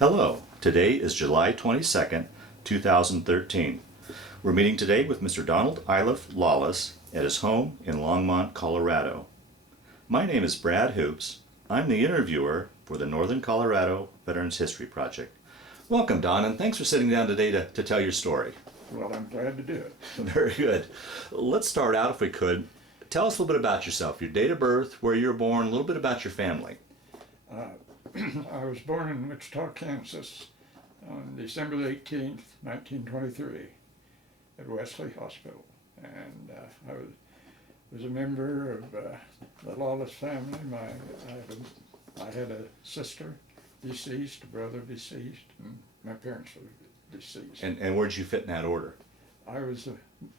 Hello, today is July 22nd, 2013. We're meeting today with Mr. Donald Lawless at his home in Longmont, Colorado. My name is Brad Hoops. I'm the interviewer for the Northern Colorado Veterans History Project. Welcome, Don, and thanks for sitting down today to tell your story. Well, I'm glad to do it. Very good. Let's start out, if we could. Tell us a little bit about yourself, your date of birth, where you were born, a little bit about your family. I was born in Wichita, Kansas on December the 18th, 1923 at Wesley Hospital. And I was a member of the Lawless family. I had a sister deceased, a brother deceased, and my parents were deceased. And where did you fit in that order? I was the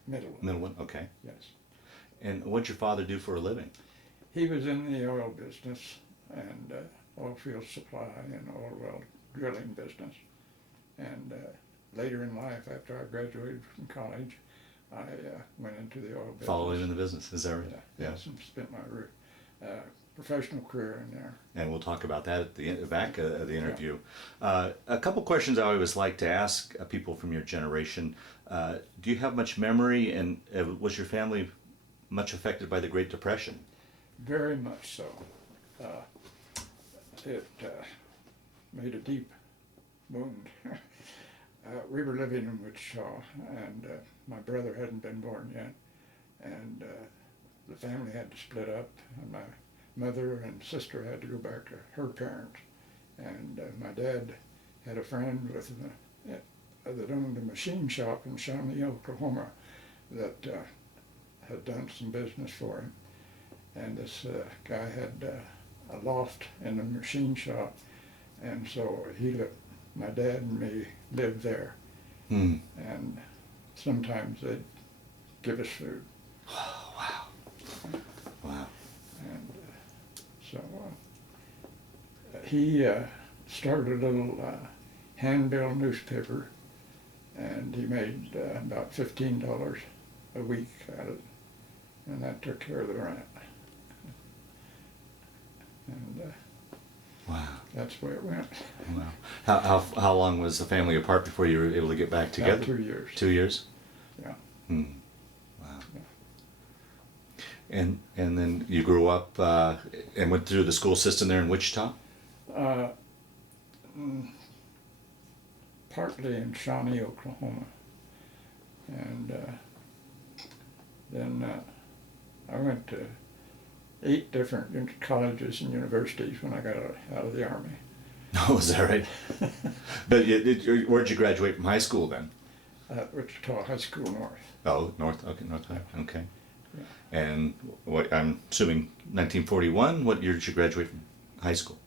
middle one. Middle one, okay. Yes. And what'd your father do for a living? He was in the oil business and oil field supply and oil well drilling business. And later in life, after I graduated from college, I went into the oil business. Followed him in the business, is that right? Yes, and spent my professional career in there. And we'll talk about that at the back of the interview. A couple questions I always like to ask people from your generation. Do you have much memory, and was your family much affected by the Great Depression? Very much so. It made a deep wound. We were living in Wichita, and my brother hadn't been born yet, and the family had to split up, and my mother and sister had to go back to her parents, and my dad had a friend that owned a machine shop in Shawnee, Oklahoma, that had done some business for him, and this guy had a loft in the machine shop, and so he let my dad and me live there. And sometimes they'd give us food. Oh, wow. Wow. And so he started a little handbill newspaper, and he made about $15 a week at it, and that took care of the rent. And Wow. that's where it went. Wow. How long was the family apart before you were able to get back together? About 2 years. 2 years? Yeah. Wow. And then you grew up and went through the school system there in Wichita? Partly in Shawnee, Oklahoma. And then I went to 8 different colleges and universities when I got out of the Army. Oh, is that right? But where'd you graduate from high school then? At Wichita High School North. Oh, North. Okay, North High. Okay. Yeah. And what I'm assuming 1941. What year did you graduate from high school?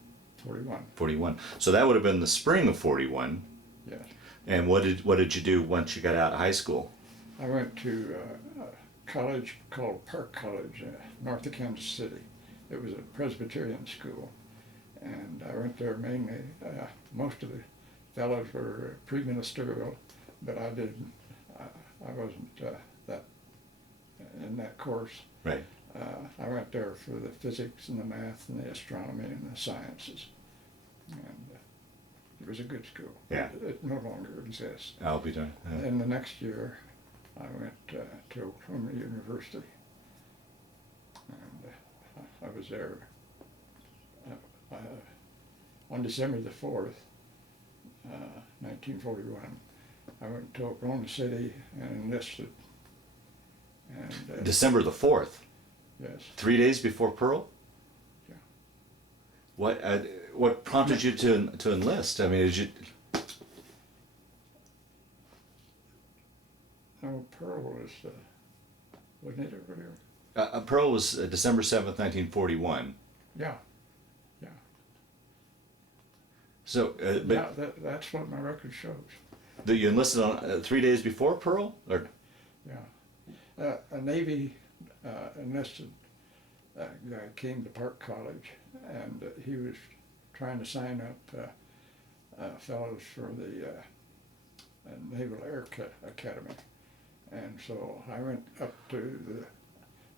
41. 41. So that would have been the spring of 41. Yes. And what did you do once you got out of high school? I went to a college called Park College, north of Kansas City. It was a Presbyterian school, and I went there mainly. Most of the fellows were pre-ministerial, but I didn't. I wasn't that in that course. Right. I went there for the physics and the math and the astronomy and the sciences, and it was a good school. Yeah. It no longer exists. I'll be done. And the next year, I went to Oklahoma University, and I was there on December the 4th, 1941. I went to Oklahoma City and enlisted. And December the 4th. yes. 3 days before Pearl. Yeah. What prompted you to enlist? I mean, did you? No, Pearl was wasn't it earlier? Pearl was December 7th, 1941. Yeah. Yeah. So, Yeah, that's what my record shows. that you enlisted on 3 days before Pearl, or? Yeah. A Navy enlisted guy came to Park College, and he was trying to sign up fellows for the Naval Air Academy. And so I went up to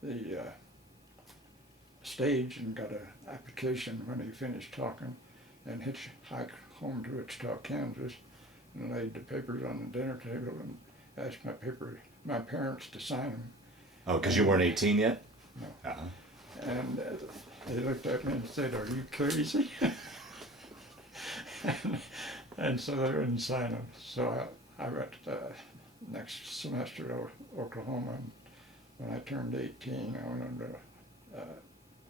the stage and got an application when he finished talking, and hitchhiked home to Wichita, Kansas, and laid the papers on the dinner table and asked my parents to sign them. Oh, because you weren't 18 yet? No. Uh-huh. And they looked at me and said, "Are you crazy?" and so they wouldn't sign them. So I went next semester to Oklahoma, and when I turned 18, I went under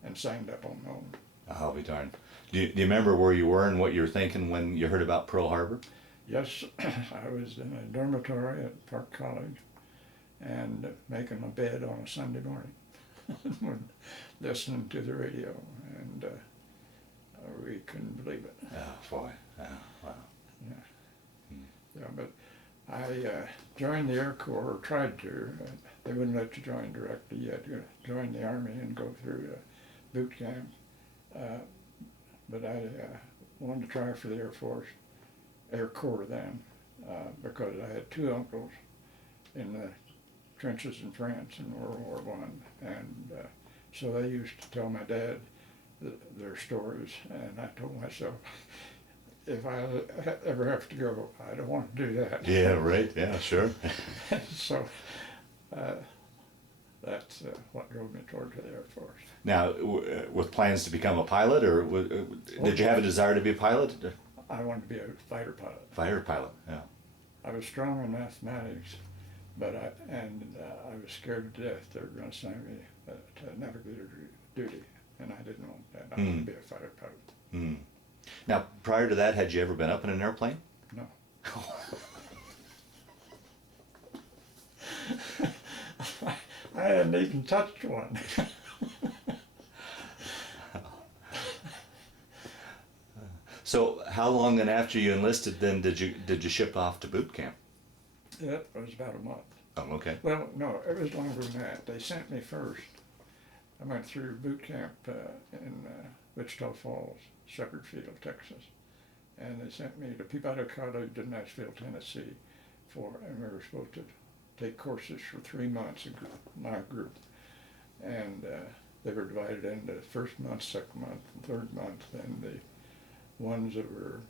and signed up on my own. I'll be darned. Do you remember where you were and what you were thinking when you heard about Pearl Harbor? Yes, I was in a dormitory at Park College and making my bed on a Sunday morning, listening to the radio, and we couldn't believe it. Oh, boy. Oh, wow. Yeah. Yeah, but I joined the Air Corps, or tried to. They wouldn't let you join directly. You had to join the Army and go through boot camp. But I wanted to try for the Air Corps then, because I had two uncles in the trenches in France in World War I, and so they used to tell my dad their stories, and I told myself, if I ever have to go, I don't want to do that. Yeah, right. Yeah, sure. So that's what drove me toward the Air Force. Now, with plans to become a pilot, or did you have a desire to be a pilot? I wanted to be a fighter pilot. Fighter pilot, yeah. I was strong in mathematics, but I was scared to death they were going to send me to navigator duty, and I didn't want that. I wanted to be a fighter pilot. Mm. Now, prior to that, had you ever been up in an airplane? No. I hadn't even touched one. So, how long then after you enlisted then did you ship off to boot camp? It was about a month. Oh, okay. Well, no, it was longer than that. They sent me first. I went through boot camp in Wichita Falls, Shepherd Field, Texas, and they sent me to Peabody College in Nashville, Tennessee, and we were supposed to take courses for 3 months, my group, and they were divided into first month, second month, and third month, and the ones that were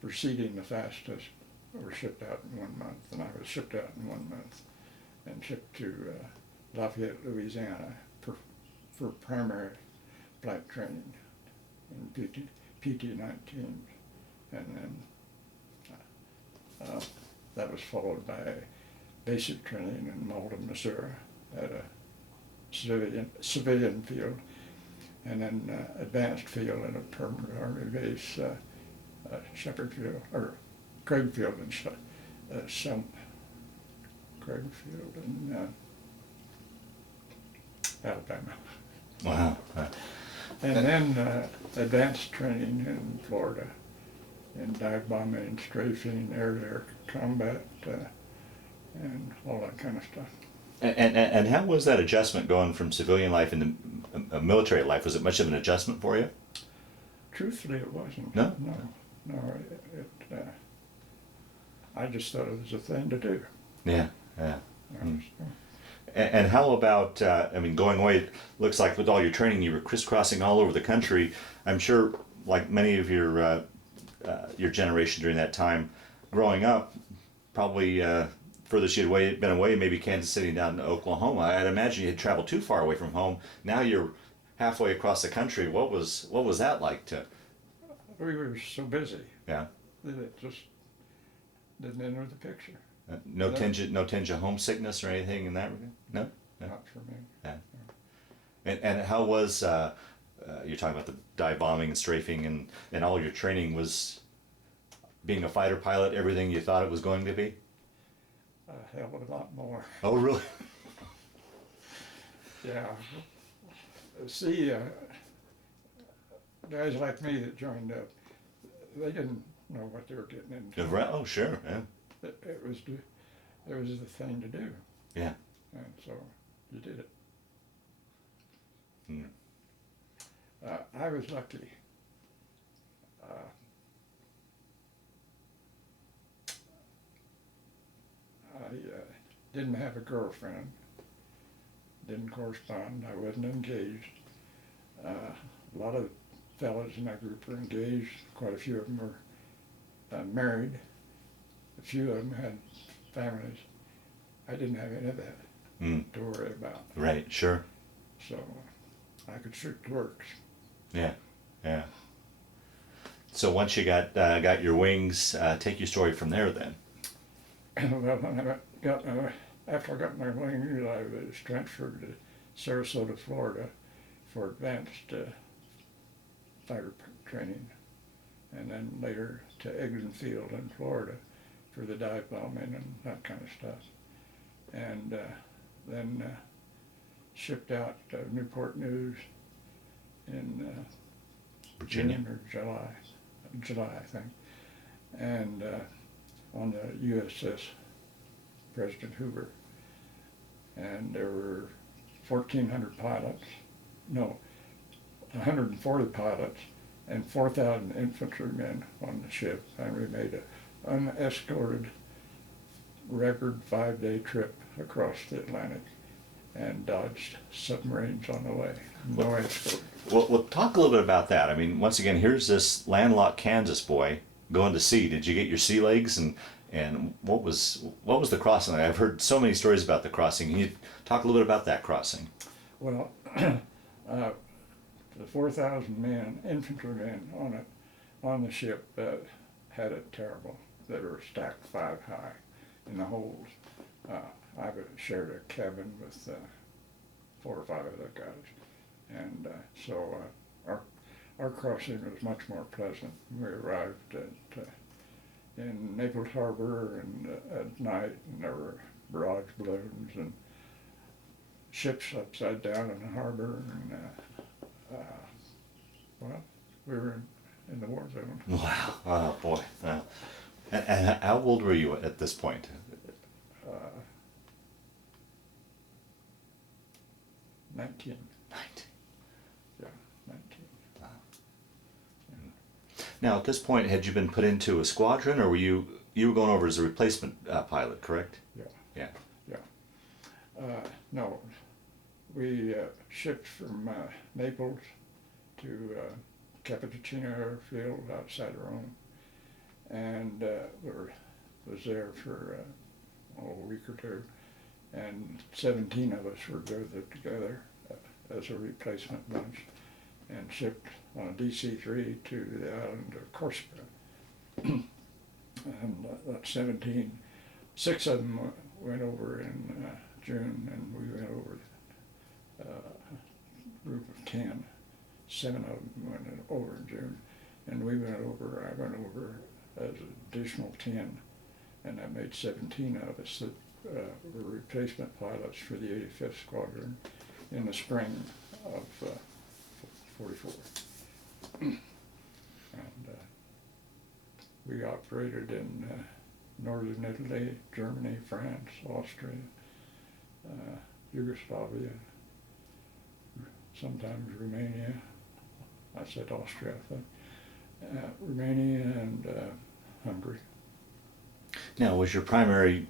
proceeding the fastest were shipped out in 1 month, and I was shipped out in 1 month and shipped to Lafayette, Louisiana for primary flight training in PT-19, and then that was followed by basic training in Malta, Missouri at a civilian field, and then advanced field in a permanent Army base, Shepherd Field, or Craig Field in Craig Field in Alabama. Wow. And then advanced training in Florida in dive bombing, strafing, air-to-air combat, and all that kind of stuff. And how was that adjustment going from civilian life into military life? Was it much of an adjustment for you? Truthfully, it wasn't. No? No. I just thought it was a thing to do. Yeah, yeah. And how about, going away, looks like with all your training, you were crisscrossing all over the country. I'm sure, like many of your generation during that time, growing up, probably furthest you'd been away, maybe Kansas City down to Oklahoma. I'd imagine you had traveled too far away from home. Now you're halfway across the country. What was that like to? We were so busy Yeah. that it just didn't enter the picture. No tinge of homesickness or anything in that regard? No? Not for me. Yeah. And how was, you're talking about the dive bombing and strafing and all your training was being a fighter pilot, everything you thought it was going to be? A hell of a lot more. Oh, really? Yeah. See, guys like me that joined up, they didn't know what they were getting into. Oh, sure, yeah. It was the thing to do. Yeah. And so you did it. Mm. I was lucky. I didn't have a girlfriend, didn't correspond, I wasn't engaged. A lot of fellas in my group were engaged, quite a few of them were married. A few of them had families. I didn't have any of that to worry about. Right, sure. So I could shoot the works. Yeah, yeah. So once you got your wings, take your story from there then. Well, when I got after I got my wings, I was transferred to Sarasota, Florida, for advanced fighter training, and then later to Eglin Field in Florida for the dive bombing and that kind of stuff. And then shipped out to Newport News in Virginia. June or July I think, and on the USS President Hoover. And there were 1,400 pilots, no, 140 pilots and 4,000 infantrymen on the ship, and we made an unescorted record 5-day trip across the Atlantic and dodged submarines on the way. No escort. Well, talk a little bit about that. I mean, once again, here's this landlocked Kansas boy going to sea. Did you get your sea legs, and what was the crossing like? I've heard so many stories about the crossing. Can you talk a little bit about that crossing? Well, the 4,000 men, infantrymen on the ship had it terrible. They were stacked 5 high in the holds. I shared a cabin with 4 or 5 other guys, and so our crossing was much more pleasant. We arrived in Naples Harbor and at night, and there were barrage balloons and ships upside down in the harbor, and well, we were in the war zone. Wow! Oh boy! Wow. And how old were you at this point? 19. 19. Yeah, 19. Wow. Now, at this point, had you been put into a squadron, or were you were going over as a replacement pilot? Correct? Yeah. Yeah. Yeah. No, we shipped from Naples to Cappuccino Airfield outside Rome, and was there for a week or two, and 17 of us were gathered together as a replacement bunch and shipped on a DC-3 to the island of Corsica. And that 17, 6 of them went over in June, and we went over a group of 10. 7 of them went over in June, and I went over as an additional 10, and that made 17 of us that were replacement pilots for the 85th Squadron in the spring of 44. And we operated in northern Italy, Germany, France, Austria, Yugoslavia, sometimes Romania. I said Austria, I think. Romania and Hungary. Now, was your primary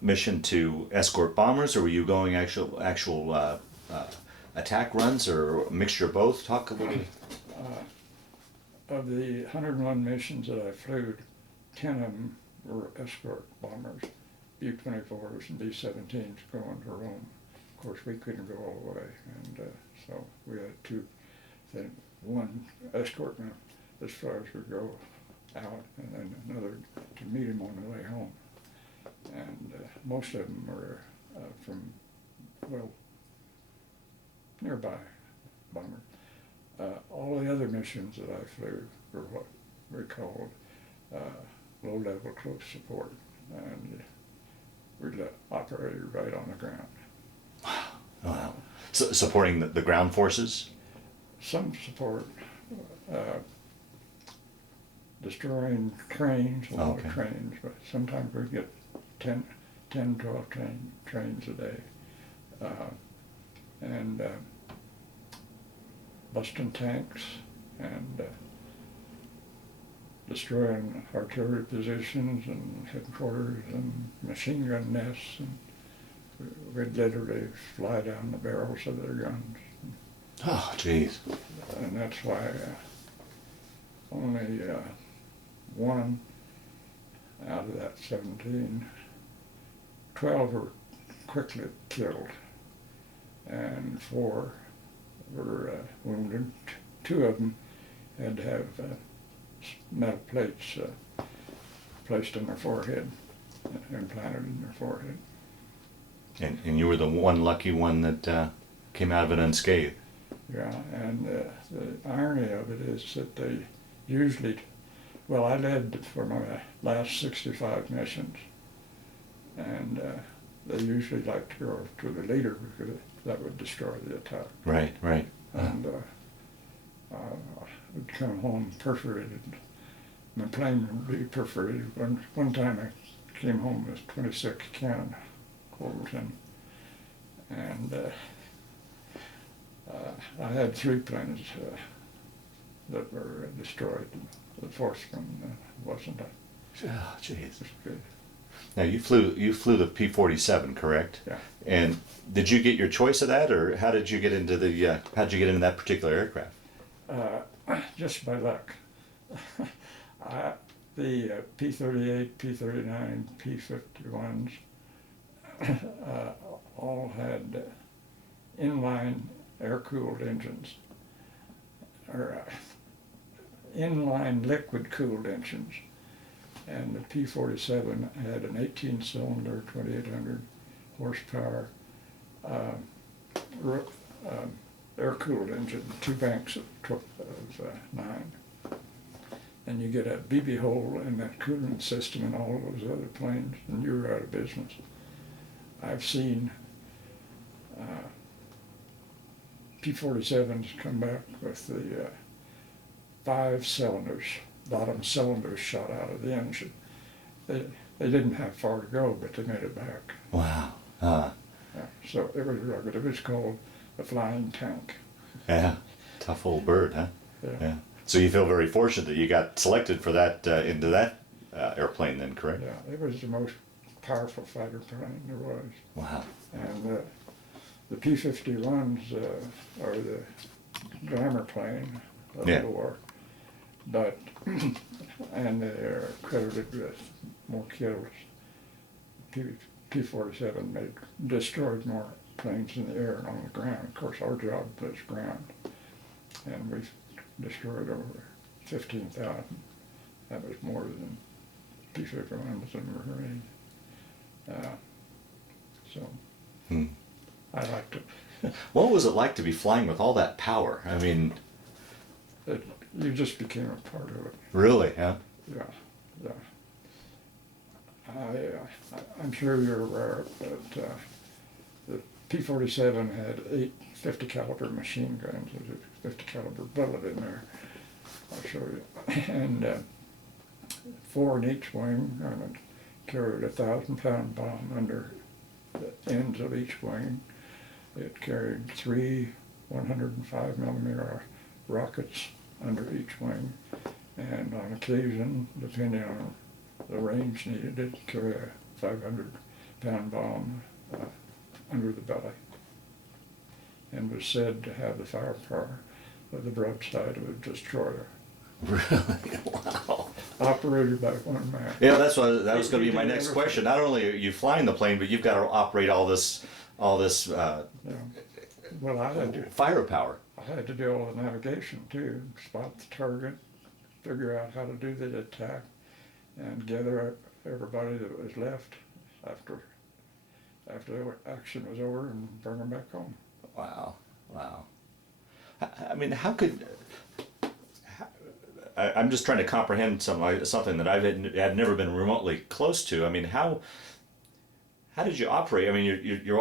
mission to escort bombers, or were you going actual attack runs, or a mixture of both? Talk a little bit. Of the 101 missions that I flew, 10 of them were escort bombers, B-24s and B-17s going to Rome. Of course, we couldn't go all the way, and so we had one escort as far as we go out, and then another to meet him on the way home. And most of them were from, well, nearby bombers. All the other missions that I flew were what we called low-level close support, and we operated right on the ground. Wow. So, supporting the ground forces? Some support, destroying trains, a lot of trains, but sometimes we get 10, 12 trains a day. And busting tanks and destroying artillery positions and headquarters and machine gun nests, and we'd literally fly down the barrels of their guns. Oh, jeez. And that's why only one Out of that 17, 12 were quickly killed, and 4 were wounded. 2 of them had to have metal plates placed in their forehead, implanted in their forehead. And you were the one lucky one that came out of it unscathed. Yeah, and the irony of it is that they usually, well, I led for my last 65 missions, and they usually like to go to the leader because that would destroy the attack. Right, right. And I would come home perforated. My plane would be perforated. One time I came home with 26 cannon holes in, and I had 3 planes that were destroyed. The 4th one wasn't. Oh, jeez. Good. Now you flew the P-47, correct? Yeah. And did you get your choice of that, or how did you get into that particular aircraft? Just by luck. The P-38, P-39, P-51s all had inline air-cooled engines, or inline liquid-cooled engines. And the P-47 had an 18-cylinder, 2,800 horsepower air-cooled engine, 2 banks of 9. And you get a BB hole in that coolant system in all those other planes, and you're out of business. I've seen P-47s come back with the 5 cylinders, bottom cylinders shot out of the engine. They didn't have far to go, but they made it back. Wow. Yeah, so it was rugged. It was called a flying tank. Yeah. Tough old bird, huh? Yeah. So you feel very fortunate that you got selected for that into that airplane, then, correct? Yeah, it was the most powerful fighter plane there was. Wow. And the P-51s are the glamour plane of the war, but and they're credited with more kills. P-47 destroyed more planes in the air and on the ground. Of course, our job was ground, and we've destroyed over 15,000. That was more than P-51s and Marines. I liked it. What was it like to be flying with all that power? I mean, You just became a part of it. Really, huh? Yeah, yeah. I'm sure you're aware that the P-47 had 8 50 caliber machine guns. There's a 50 caliber bullet in there. I'll show you. And 4 in each wing, and it carried a 1,000-pound bomb under the ends of each wing. It carried 3 105 millimeter rockets under each wing, and on occasion, depending on the range needed, it carried a 500-pound bomb under the belly, and was said to have the firepower of the broadside of a destroyer. Really? Wow. Operated by one man. Yeah, that was going to be my next question. Not only are you flying the plane, but you've got to operate all this Yeah. Well, I had to. firepower. I had to do all the navigation too, spot the target, figure out how to do the attack, and gather up everybody that was left after the action was over and bring them back home. Wow, wow. I mean, how could... I'm just trying to comprehend something that had never been remotely close to. I mean, how did you operate? I mean,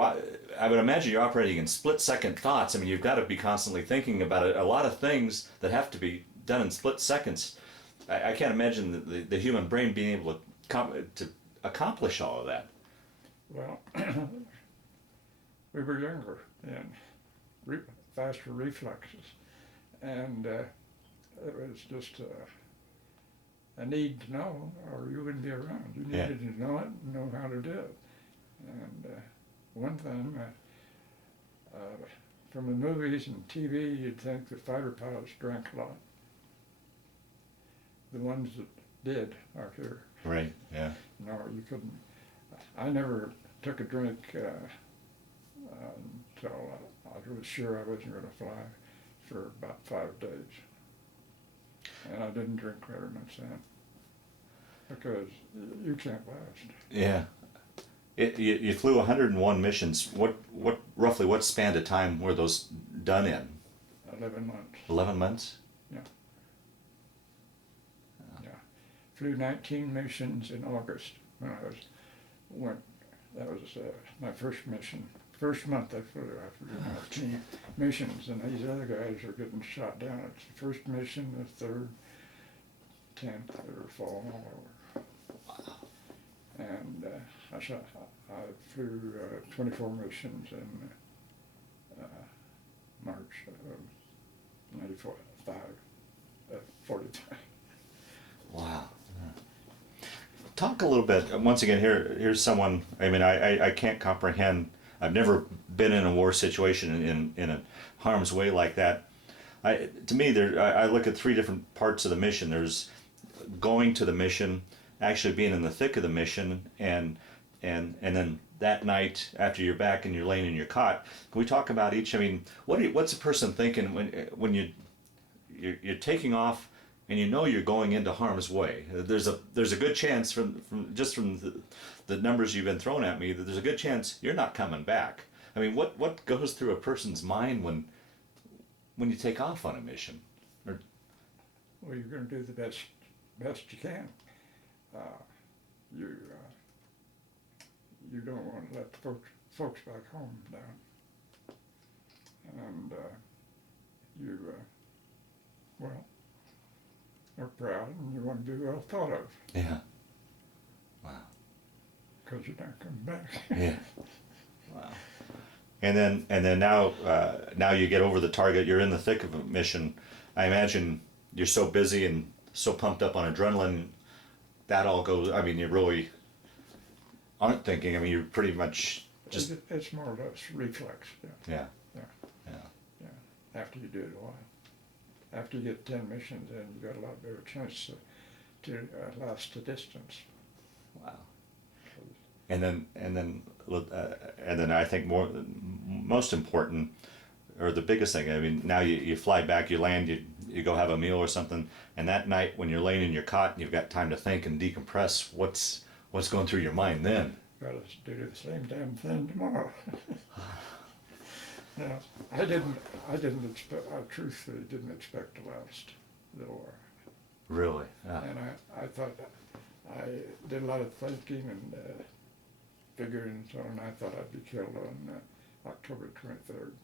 I would imagine you're operating in split-second thoughts. I mean, you've got to be constantly thinking about a lot of things that have to be done in split seconds. I can't imagine the human brain being able to accomplish all of that. Well, we were younger and faster reflexes, and it was just a need to know, or you wouldn't be around. You needed to know it and know how to do it. And one thing, from the movies and TV, you'd think that fighter pilots drank a lot. The ones that did are here. Right. Yeah. No, you couldn't. I never took a drink until I was sure I wasn't going to fly for about 5 days. And I didn't drink very much then because you can't last. Yeah. You flew 101 missions. Roughly what span of time were those done in? 11 months. 11 months? Yeah. Yeah. Flew 19 missions in August when I went. That was my first mission. First month I flew 19 missions, and these other guys are getting shot down. It's the first mission, the third, 10th, they were falling all over. And I flew 24 missions in March of 45. Wow. Talk a little bit, once again, here's someone, I mean, I can't comprehend, I've never been in a war situation in a harm's way like that. To me, I look at 3 different parts of the mission. There's going to the mission, actually being in the thick of the mission, and then that night after you're back and you're laying in your cot. Can we talk about each? I mean, what's a person thinking when you're taking off and you know you're going into harm's way? There's a good chance from the numbers you've been throwing at me that there's a good chance you're not coming back. I mean, what goes through a person's mind when you take off on a mission? Well, you're going to do the best you can. You don't want to let the folks back home down, and are proud, and you want to be well thought of. Yeah. Wow. Because you're not coming back. Yeah. Wow. And then now you get over the target. You're in the thick of a mission. I imagine you're so busy and so pumped up on adrenaline. That all goes. I mean, you really aren't thinking. I mean, you're pretty much just. It's more or less reflex. Yeah. Yeah. After you do it a while. After you get 10 missions in, you got a lot better chance to last the distance. Wow. And then I think most important, or the biggest thing. I mean, now you fly back, you land, you go have a meal or something, and that night when you're laying in your cot and you've got time to think and decompress, what's going through your mind then? Got to do the same damn thing tomorrow. No, I truthfully didn't expect to last the war. Really? Yeah. And I thought, I did a lot of thinking and figuring and so on. I thought I'd be killed on October 23rd.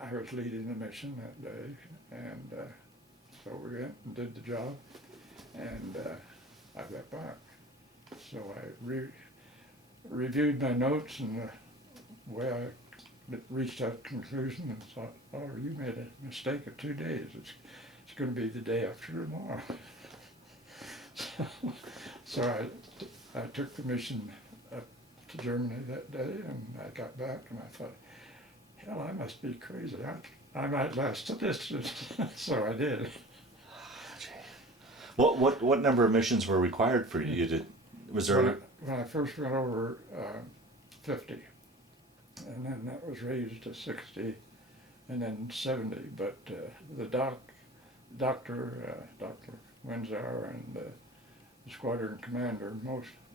I was leading the mission that day, and so we went and did the job, and I got back. So I reviewed my notes and the way I reached that conclusion and thought, oh, you made a mistake of 2 days. It's going to be the day after tomorrow. So I took the mission up to Germany that day, and I got back and I thought, hell, I must be crazy. I might last the distance. So I did. What number of missions were required for you to? Was there? When I first went over 50. And then that was raised to 60, and then 70. But the Dr. Winsauer and the squadron commander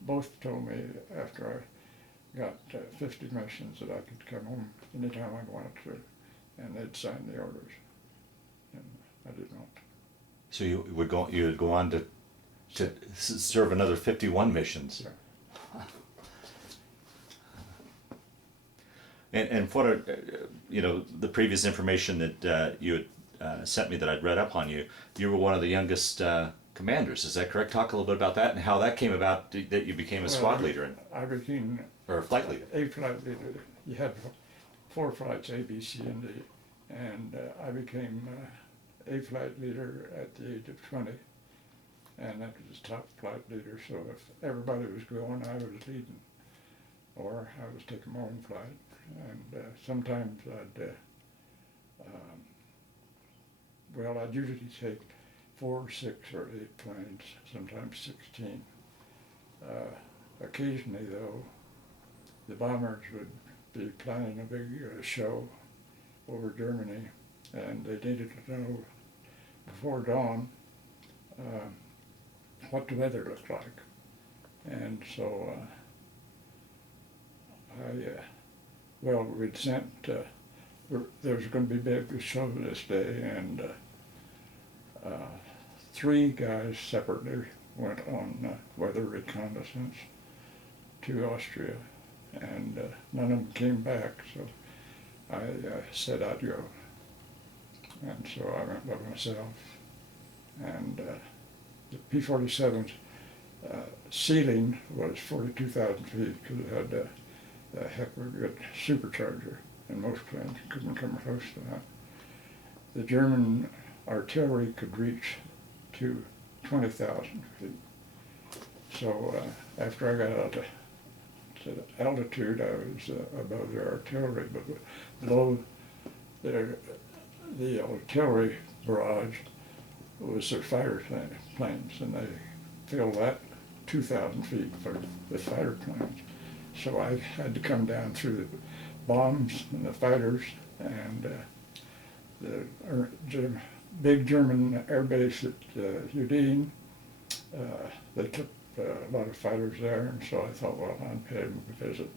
both told me after I got 50 missions that I could come home anytime I wanted to, and they'd sign the orders, and I did not. So you would go on to serve another 51 missions. Yeah. And what are, the previous information that you had sent me that I'd read up on you were one of the youngest commanders, is that correct? Talk a little bit about that and how that came about, that you became a squad leader. I became or a flight leader. A flight leader. You had 4 flights, A, B, C, and D, and I became a flight leader at the age of 20, and that was top flight leader, so if everybody was going, I was leading, or I was taking my own flight. And sometimes I'd usually take 4, 6, or 8 planes, sometimes 16. Occasionally, though, the bombers would be planning a big show over Germany, and they needed to know before dawn what the weather looked like. And so we'd sent, there was going to be a big show this day, and 3 guys separately went on weather reconnaissance to Austria, and none of them came back, so I said I'd go. And so I went by myself, and the P-47's ceiling was 42,000 feet because it had a heck of a good supercharger, and most planes couldn't come close to that. The German artillery could reach to 20,000 feet. So after I got out to altitude, I was above the artillery, but below the artillery barrage was their fighter planes, and they filled that 2,000 feet for the fighter planes. So I had to come down through the bombs and the fighters, and the big German air base at Udine. They took a lot of fighters there, and so I thought, well, I'd pay them a visit.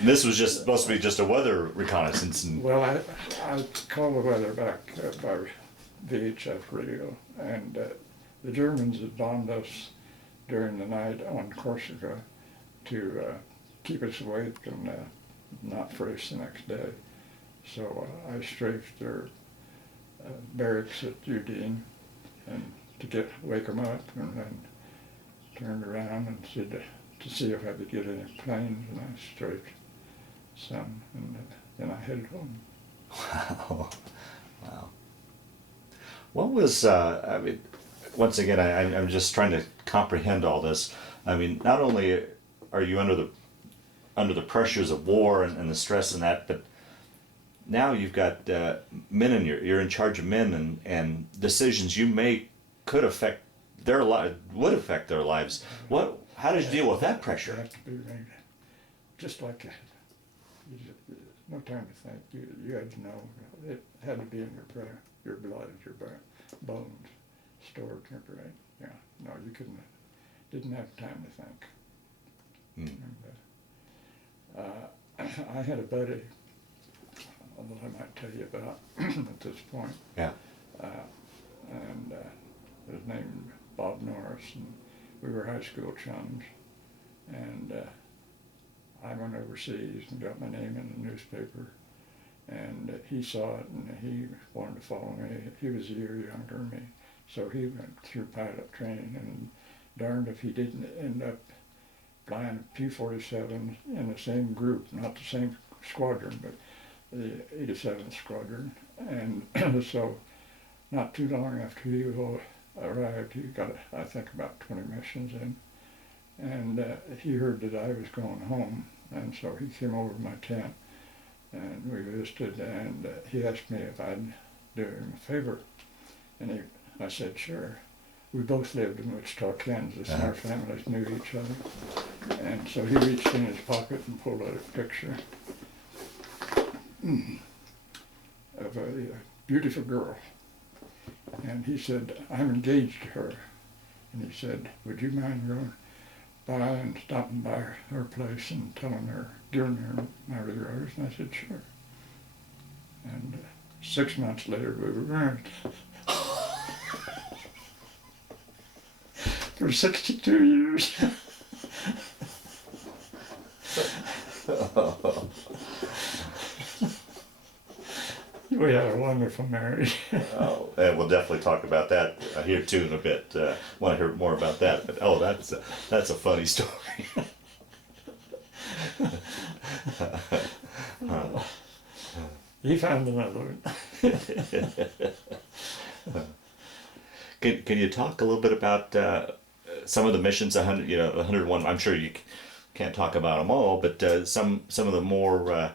This was just supposed to be just a weather reconnaissance. And Well, I called the weather back by VHF radio, and the Germans had bombed us during the night on Corsica to keep us awake and not fresh the next day. So I strafed their barracks at Udine and to wake them up, and then turned around and said to see if I could get any planes, and I strafed some, and then I headed home. wow, wow. What was I mean? Once again, I'm just trying to comprehend all this. I mean, not only are you under the pressures of war and the stress and that, but now you've got men in you're in charge of men, and decisions you make could affect their would affect their lives. How did you deal with that pressure? You have to be made just like that. No time to think. You had to know. It had to be in your blood, your bones, stored temporarily. Yeah. No, you couldn't. Didn't have time to think. And, I had a buddy that I might tell you about at this point. Yeah. And was named Bob Norris, and we were high school chums. And I went overseas and got my name in the newspaper, and he saw it, and he wanted to follow me. He was a year younger than me, so he went through pilot training, and darned if he didn't end up flying a P-47 in the same group, not the same squadron, but the 87th Squadron. And so not too long after he arrived, he got, I think, about 20 missions in, and he heard that I was going home, and so he came over to my tent, and we visited, and he asked me if I'd do him a favor, and I said, sure. We both lived in Wichita, Kansas, and our families knew each other, and so he reached in his pocket and pulled out a picture of a beautiful girl. And he said, I'm engaged to her. And he said, would you mind going by and stopping by her place and telling her, giving her my regards? And I said, sure. And 6 months later, we were married. For 62 years. We had a wonderful marriage. Oh, and we'll definitely talk about that here too in a bit. Want to hear more about that? But that's a funny story. He found another one. Can you talk a little bit about some of the missions? 101. I'm sure you can't talk about them all, but some of the more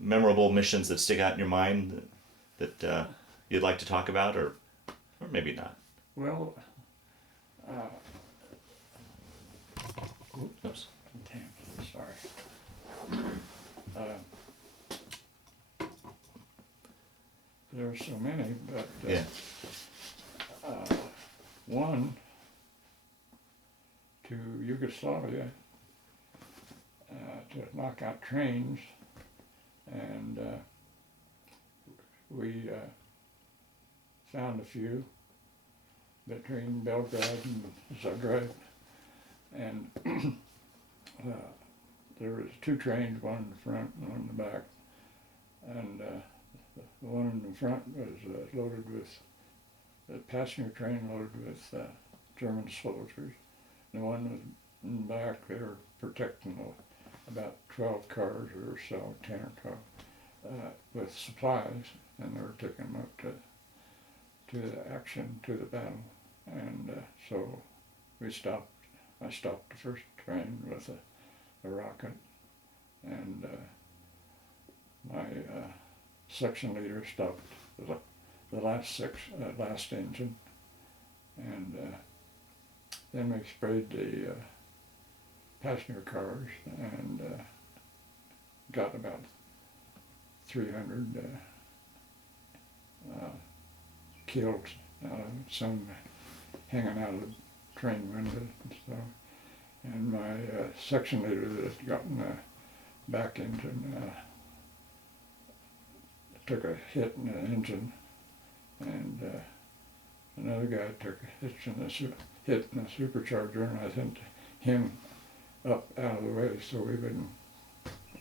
memorable missions that stick out in your mind that you'd like to talk about, or maybe not. Well, Oops. Damn, sorry. There are so many, but Yeah. one to Yugoslavia to knock out trains, and we found a few between Belgrade and Zagreb, and there was two trains, one in the front and one in the back, and the one in the front was loaded with, the passenger train loaded with German soldiers. The one was in the back, they were protecting about 12 cars or so, 10 or 12, with supplies, and they were taking them up to the action, to the battle. And so we stopped, I stopped the first train with a rocket, and my section leader stopped the last engine, and then we sprayed the passenger cars and got about 300 killed, some hanging out of the train windows and stuff. And my section leader that had gotten the back engine took a hit in the engine, and another guy took a hit in the supercharger, and I sent him up out of the way so we wouldn't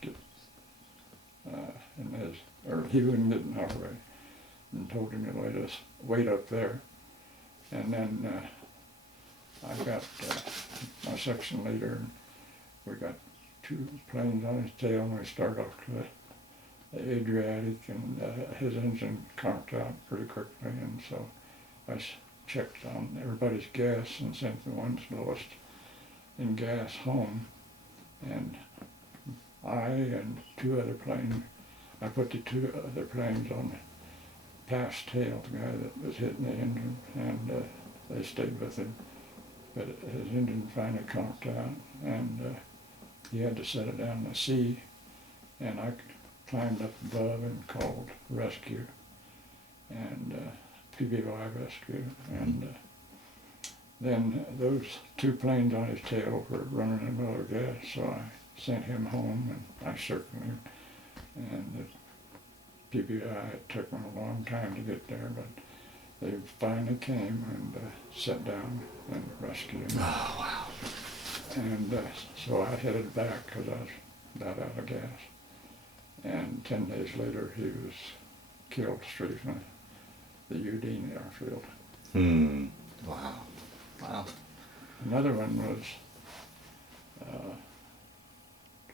get in his, or he wouldn't get in our way, and told him to wait up there. And then I got my section leader, and we got two planes on his tail, and we started off to the Adriatic, and his engine conked out pretty quickly, and so I checked on everybody's gas and sent the ones lowest in gas home. And I and two other planes, I put the two other planes on the pass tail, the guy that was hitting the engine, and they stayed with him. But his engine finally conked out, and he had to set it down in the sea, and I climbed up above and called rescue, and PBY rescue, and then those two planes on his tail were running out of gas, so I sent him home, and I circled him, and the PBI, it took them a long time to get there, but they finally came and sat down and rescued him. Oh, wow. And so I headed back because I was about out of gas. And 10 days later, he was killed strafing the Udine airfield. Wow. Wow. Another one was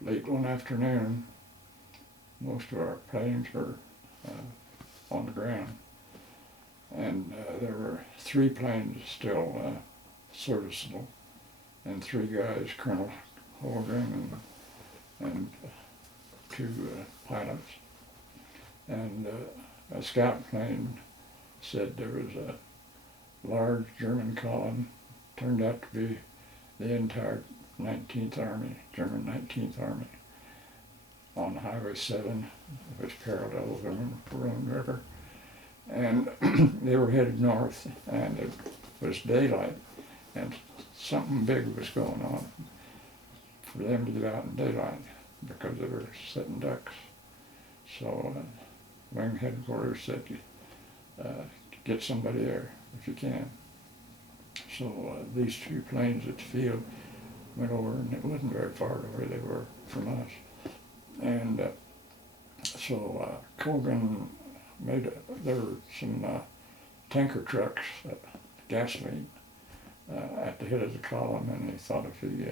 late one afternoon. Most of our planes were on the ground, and there were 3 planes still serviceable, and 3 guys, Colonel Holgren and 2 pilots. And a scout plane said there was a large German column, turned out to be the entire 19th Army, German 19th Army, on Highway 7, which parallels the Rhone River. And they were headed north, and it was daylight, and something big was going on for them to get out in daylight because they were setting ducks. So Wing Headquarters said, get somebody there if you can. So these 2 planes at the field went over, and it wasn't very far to where they were from us. And so Colgan there were some tanker trucks, gasoline, at the head of the column, and he thought if he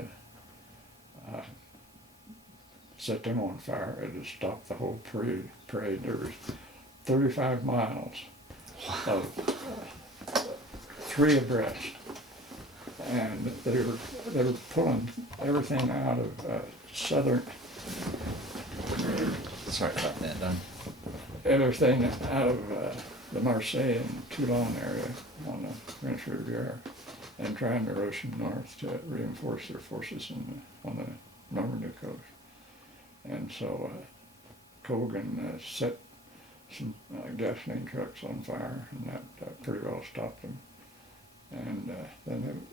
set them on fire, it would stop the whole parade. There was 35 miles of 3 abreast, and they were pulling everything out of southern. Sorry about that, Don. Everything out of the Marseille and Toulon area on the French Riviera, and trying to rush them north to reinforce their forces on the Normandy coast. And so Colgan set some gasoline trucks on fire, and that pretty well stopped them. And then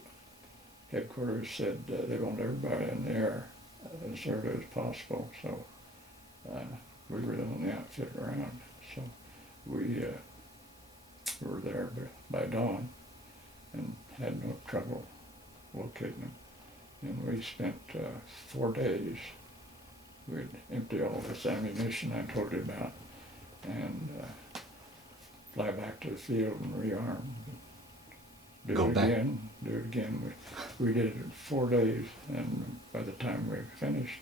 the headquarters said they want everybody in the air as early as possible, so we were the only outfit around. So we were there by dawn and had no trouble locating them. And we spent 4 days. We'd empty all this ammunition I told you about and fly back to the field and rearm. Do it again. We did it in 4 days, and by the time we finished,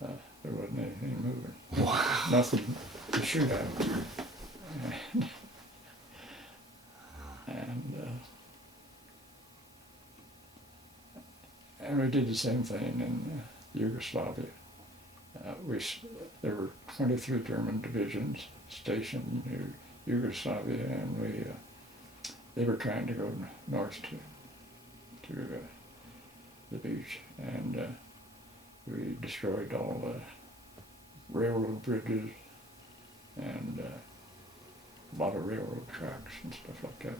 there wasn't anything moving. Wow. Nothing to shoot at. And we did the same thing in Yugoslavia. There were 23 German divisions stationed in Yugoslavia, and they were trying to go north to the beach, and we destroyed all the railroad bridges and a lot of railroad tracks and stuff like that,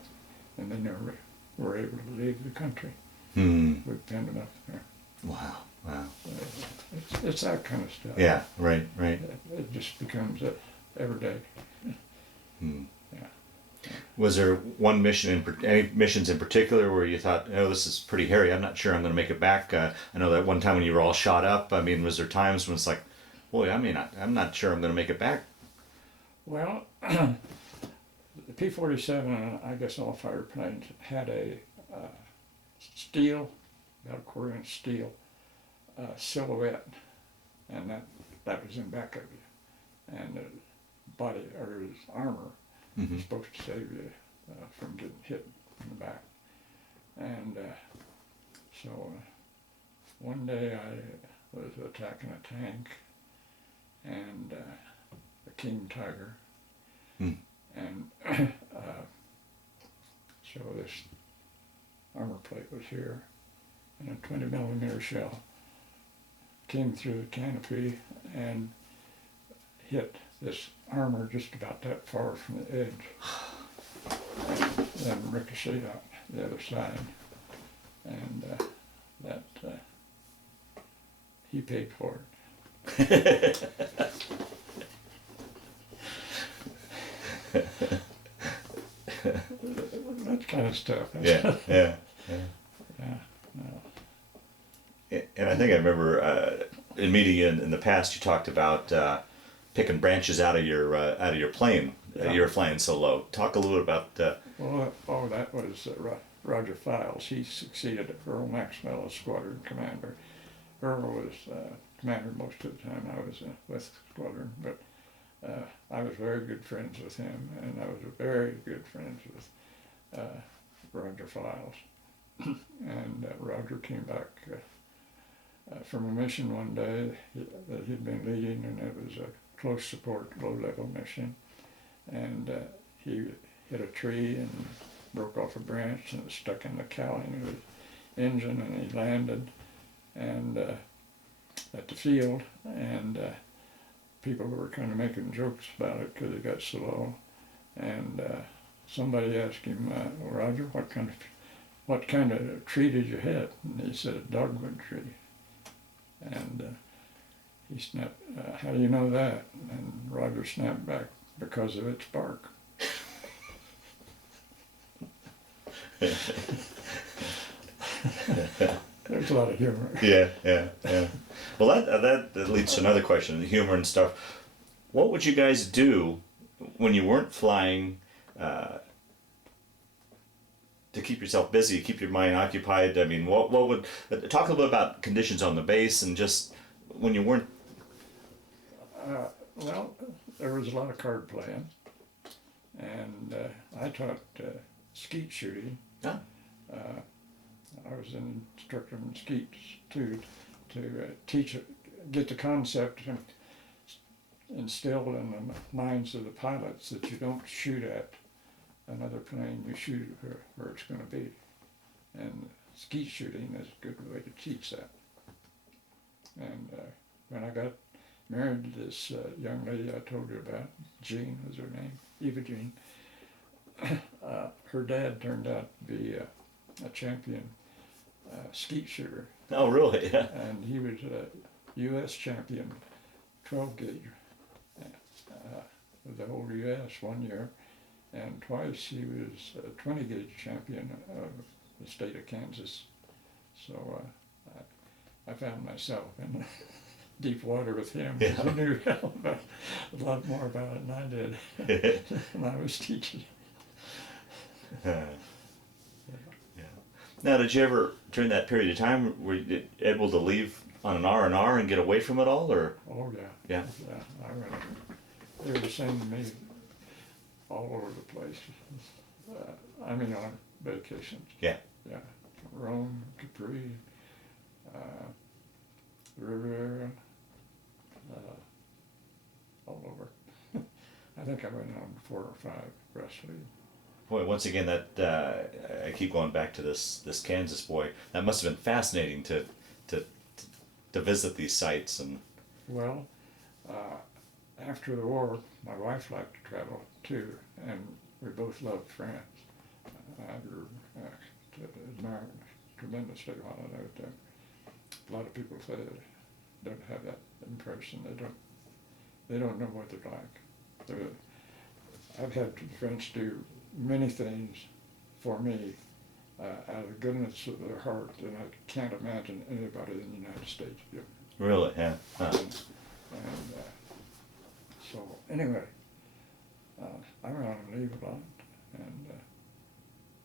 and they never were able to leave the country. We pinned them up there. Wow. It's that kind of stuff. Yeah, right. It just becomes every day. Yeah. Was there one mission, any missions in particular where you thought, oh, this is pretty hairy, I'm not sure I'm going to make it back? I know that one time when you were all shot up, I mean, was there times when it's like, boy, I mean, I'm not sure I'm going to make it back? Well, the P-47, I guess all fighter planes, had a steel, about a 1/4 inch steel silhouette, and that was in back of you. And the body, or his armor, is supposed to save you from getting hit in the back. And so one day I was attacking a tank, and a King Tiger, and so this armor plate was here, and a 20mm shell came through the canopy and hit this armor just about that far from the edge, and then ricocheted out the other side, and he paid for it. That kind of stuff. Yeah. And I think I remember in meeting you in the past, you talked about picking branches out of your plane. You were flying so low. Talk a little bit about that. Well, that was Roger Files. He succeeded Earl Maxwell as squadron commander. Earl was commander most of the time. I was with squadron, but I was very good friends with him, and I was very good friends with Roger Files. And Roger came back from a mission one day that he'd been leading, and it was a close support, low-level mission. And he hit a tree and broke off a branch, and it stuck in the cowling of his engine, and he landed and at the field, and people were kind of making jokes about it because he got so low. And somebody asked him, well, Roger, what kind of tree did you hit? And he said, a dogwood tree. And he snapped, how do you know that? And Roger snapped back, because of its bark. There's a lot of humor. Yeah. Well, that leads to another question, the humor and stuff. What would you guys do when you weren't flying to keep yourself busy, keep your mind occupied? I mean, what would, talk a little bit about conditions on the base and just when you weren't. Well, there was a lot of card playing, and I taught skeet shooting. Ah. I was an instructor in skeets too, to get the concept instilled in the minds of the pilots that you don't shoot at another plane, you shoot where it's going to be. And skeet shooting is a good way to teach that. And when I got married to this young lady I told you about, Jean was her name, Eva Jean, her dad turned out to be a champion skeet shooter. Oh, really? Yeah. And he was a U.S. champion 12 gauge with the whole U.S. one year, and twice he was a 20 gauge champion of the state of Kansas. So I found myself in deep water with him. Yeah. He knew a lot more about it than I did when I was teaching. Yeah. Now, did you ever, during that period of time, were you able to leave on an R&R and get away from it all, or? Oh yeah. Yeah. Yeah, I went. They were the same to me, all over the place. I mean, on vacations. Yeah. Yeah, Rome, Capri, Riviera, all over. I think I went on 4 or 5 wrestling. Boy, once again, that I keep going back to this Kansas boy. That must have been fascinating to visit these sites. And Well, after the war, my wife liked to travel too, and we both loved France. I grew to admire it tremendously while I lived there. A lot of people say they don't have that impression. They don't know what they're like. I've had the French do many things for me out of the goodness of their heart that I can't imagine anybody in the United States doing. really, yeah. Huh. And so anyway, I went on leave a lot, and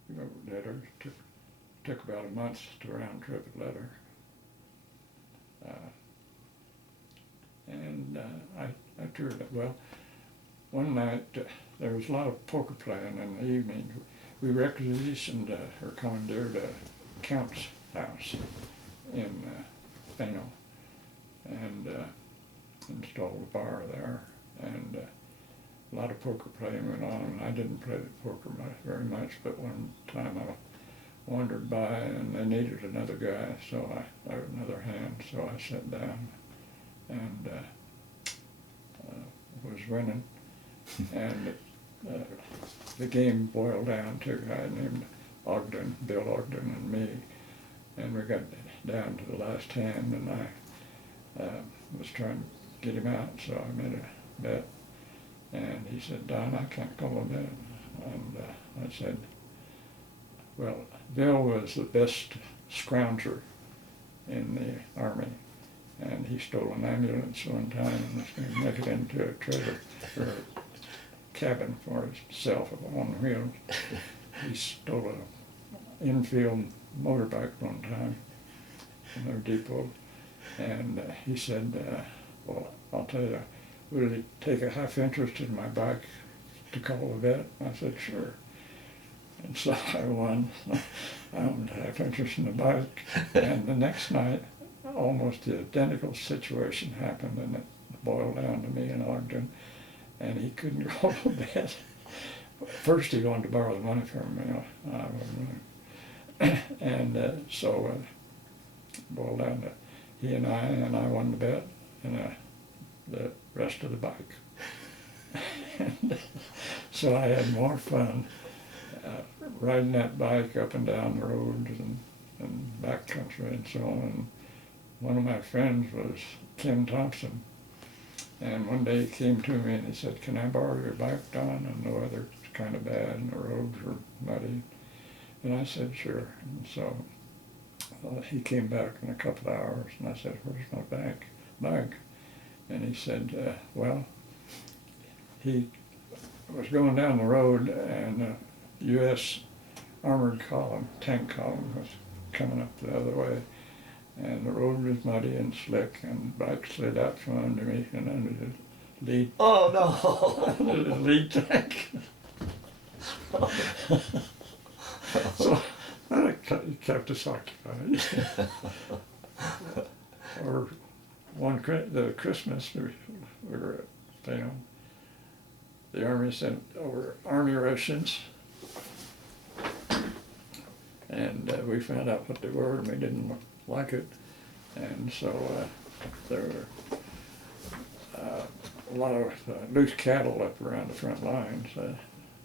we wrote letters. Took about a month to round trip a letter. And I toured it. Well, one night there was a lot of poker playing in the evening. We requisitioned or commandeered a count's house in Fano, and installed a bar there, and a lot of poker playing went on. I didn't play the poker very much, but one time I wandered by and they needed another guy, so I another hand, so I sat down and was winning. And the game boiled down to a guy named Ogden, Bill Ogden, and me, and we got down to the last hand, and I was trying to get him out, so I made a bet, and he said, "Don, I can't call a bet," and I said, well, Bill was the best scrounger in the Army, and he stole an ambulance one time and was going to make it into a trailer or a cabin for himself on wheels. He stole an infield motorbike one time in their depot, and he said, well, I'll tell you, will you take a half interest in my bike to call a bet? I said, sure. And so I won. I owned half interest in the bike, and the next night, almost the identical situation happened, and it boiled down to me and Ogden, and he couldn't call a bet. First, he wanted to borrow the money from me. I wasn't, and so it boiled down to he and I won the bet, and the rest of the bike. And so I had more fun riding that bike up and down the roads and backcountry and so on. And one of my friends was Ken Thompson, and one day he came to me and he said, "Can I borrow your bike, Don? And the weather's kind of bad and the roads were muddy." And I said, "Sure." And so he came back in a couple of hours, and I said, "Where's my bike?" And he said, well, he was going down the road, and U.S. armored column, tank column, was coming up the other way, and the road was muddy and slick, and the bike slid out from under me and under the lead. Oh no! Under the lead tank. So that kept us occupied. Or the Christmas we were at, the Army sent over Army rations. and we found out what they were, and we didn't like it, and so there were a lot of loose cattle up around the front lines,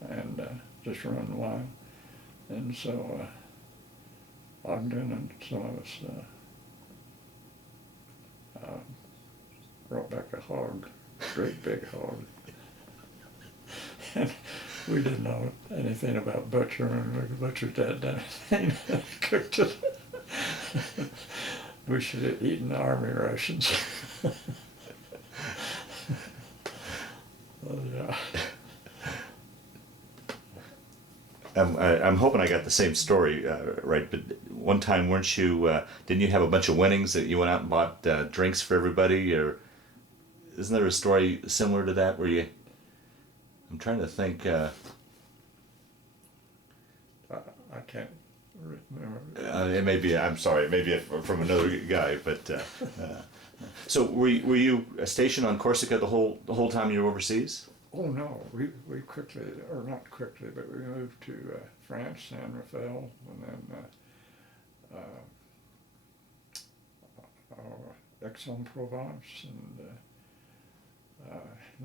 and just running wild, and so Ogden and some of us brought back a hog, great big hog. And we didn't know anything about butchering. We butchered that damn thing, cooked it. We should have eaten army rations. Oh, yeah. I'm hoping I got the same story right, but one time weren't you, didn't you have a bunch of winnings that you went out and bought drinks for everybody, or isn't there a story similar to that where you, I'm trying to think. I can't remember. It may be, I'm sorry, it may be from another guy, but so were you stationed on Corsica the whole time you were overseas? Oh no, we quickly, or not quickly, but we moved to France, San Rafael, and then Aix-en-Provence, and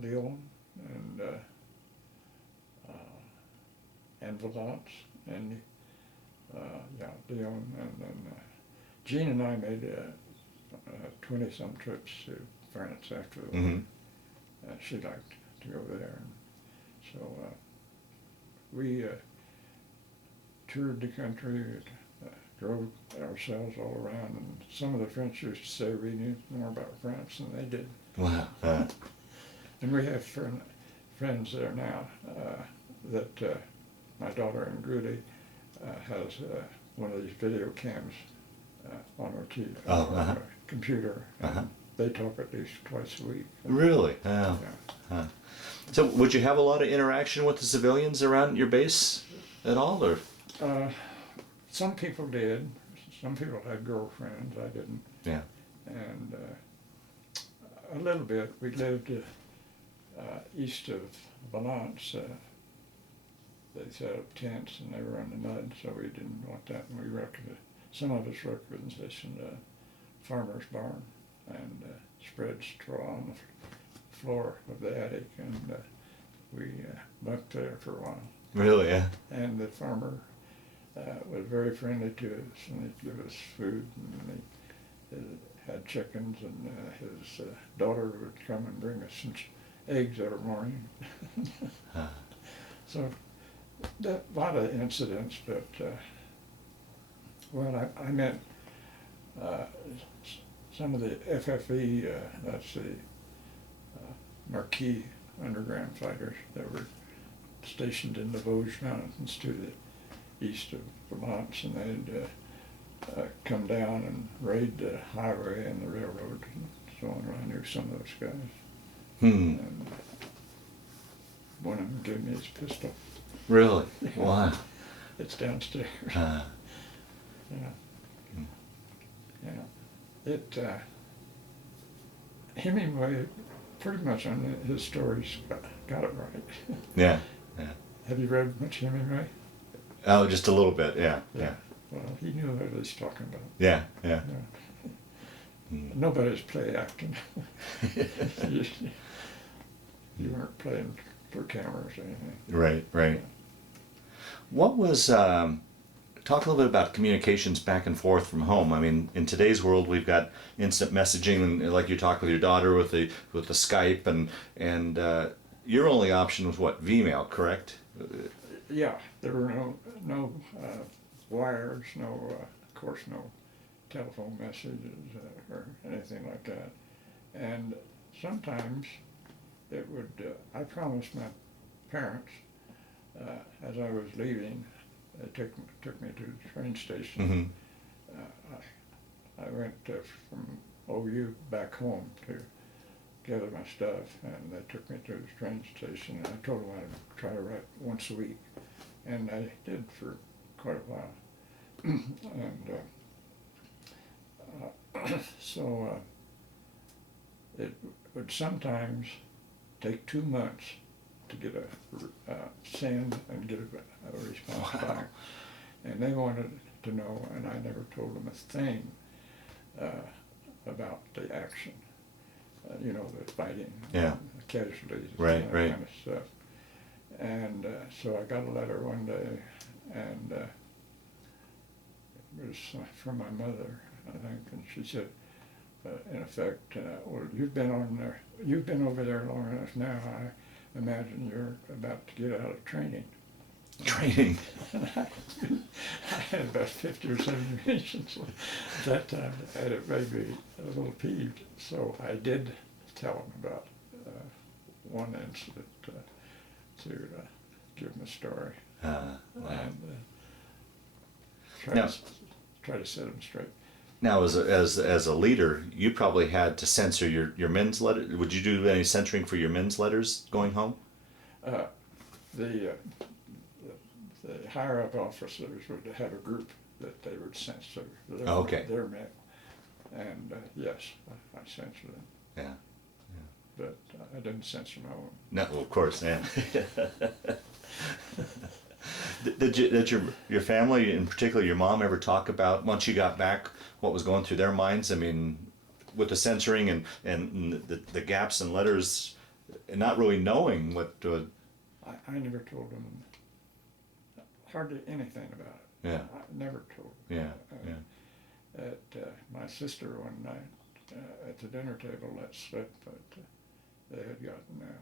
Lyon, and Valence, and Lyon, and then Jean and I made 20-some trips to France after the war. Mm-hmm. She liked to go there, and so we toured the country, drove ourselves all around, and some of the French used to say we knew more about France than they did. Wow. And we have friends there now that my daughter in Grudy has one of these video cams on her computer, and they talk at least twice a week. Really? Oh. Yeah. So would you have a lot of interaction with the civilians around your base at all, or? Some people did. Some people had girlfriends. I didn't. Yeah. And a little bit. We lived east of Valence. They set up tents and they were in the mud, so we didn't want that. And we some of us requisitioned a farmer's barn and spread straw on the floor of the attic, and we bunked there for a while. Really? Yeah. And the farmer was very friendly to us, and he'd give us food, and he had chickens, and his daughter would come and bring us some eggs every morning. So a lot of incidents, but well, I met some of the FFE, that's the Marquis underground fighters that were stationed in the Vosges Mountains to the east of Vermont, and they'd come down and raid the highway and the railroad and so on. I knew some of those guys. And one of them gave me his pistol. Really? Wow. It's downstairs. Yeah. Yeah. Hemingway, pretty much on his stories, got it right. Yeah. Yeah. Have you read much Hemingway? Oh, just a little bit. Yeah. Yeah. Well, he knew what he was talking about. Yeah. Yeah. Nobody's play acting. You weren't playing for cameras or anything. Right. Right. What was? Talk a little bit about communications back and forth from home. I mean, in today's world, we've got instant messaging, and like you talk with your daughter with the Skype, and your only option was what? Vmail, correct? Yeah, there were no wires, of course, no telephone messages or anything like that. And sometimes it would. I promised my parents as I was leaving. They took me to the train station. I went from OU back home to gather my stuff, and they took me to the train station, and I told them I'd try to write once a week, and I did for quite a while. And so it would sometimes take 2 months to get a send and get a response back. And they wanted to know, and I never told them a thing about the action. You know, the fighting, Yeah. the casualties, Right, that right. kind of stuff. And so I got a letter one day, and it was from my mother, I think, and she said, in effect, well, you've been over there long enough now. I imagine you're about to get out of training. Training. I had about 50 or 70 missions at that time, and it made me a little peeved. So I did tell them about one incident to give them a story Wow. and Now- try to set them straight. Now, as a leader, you probably had to censor your men's letter. Would you do any censoring for your men's letters going home? The higher up officers would have a group that they would censor their mail, and yes, I censored them, Yeah. but I didn't censor my own. No, of course, yeah. Did your family, in particular your mom, ever talk about, once you got back, what was going through their minds? I mean, with the censoring and the gaps in letters, and not really knowing what. I never told them hardly anything about it. Yeah. I never told them. Yeah. Yeah. My sister one night at the dinner table let slip that they had gotten a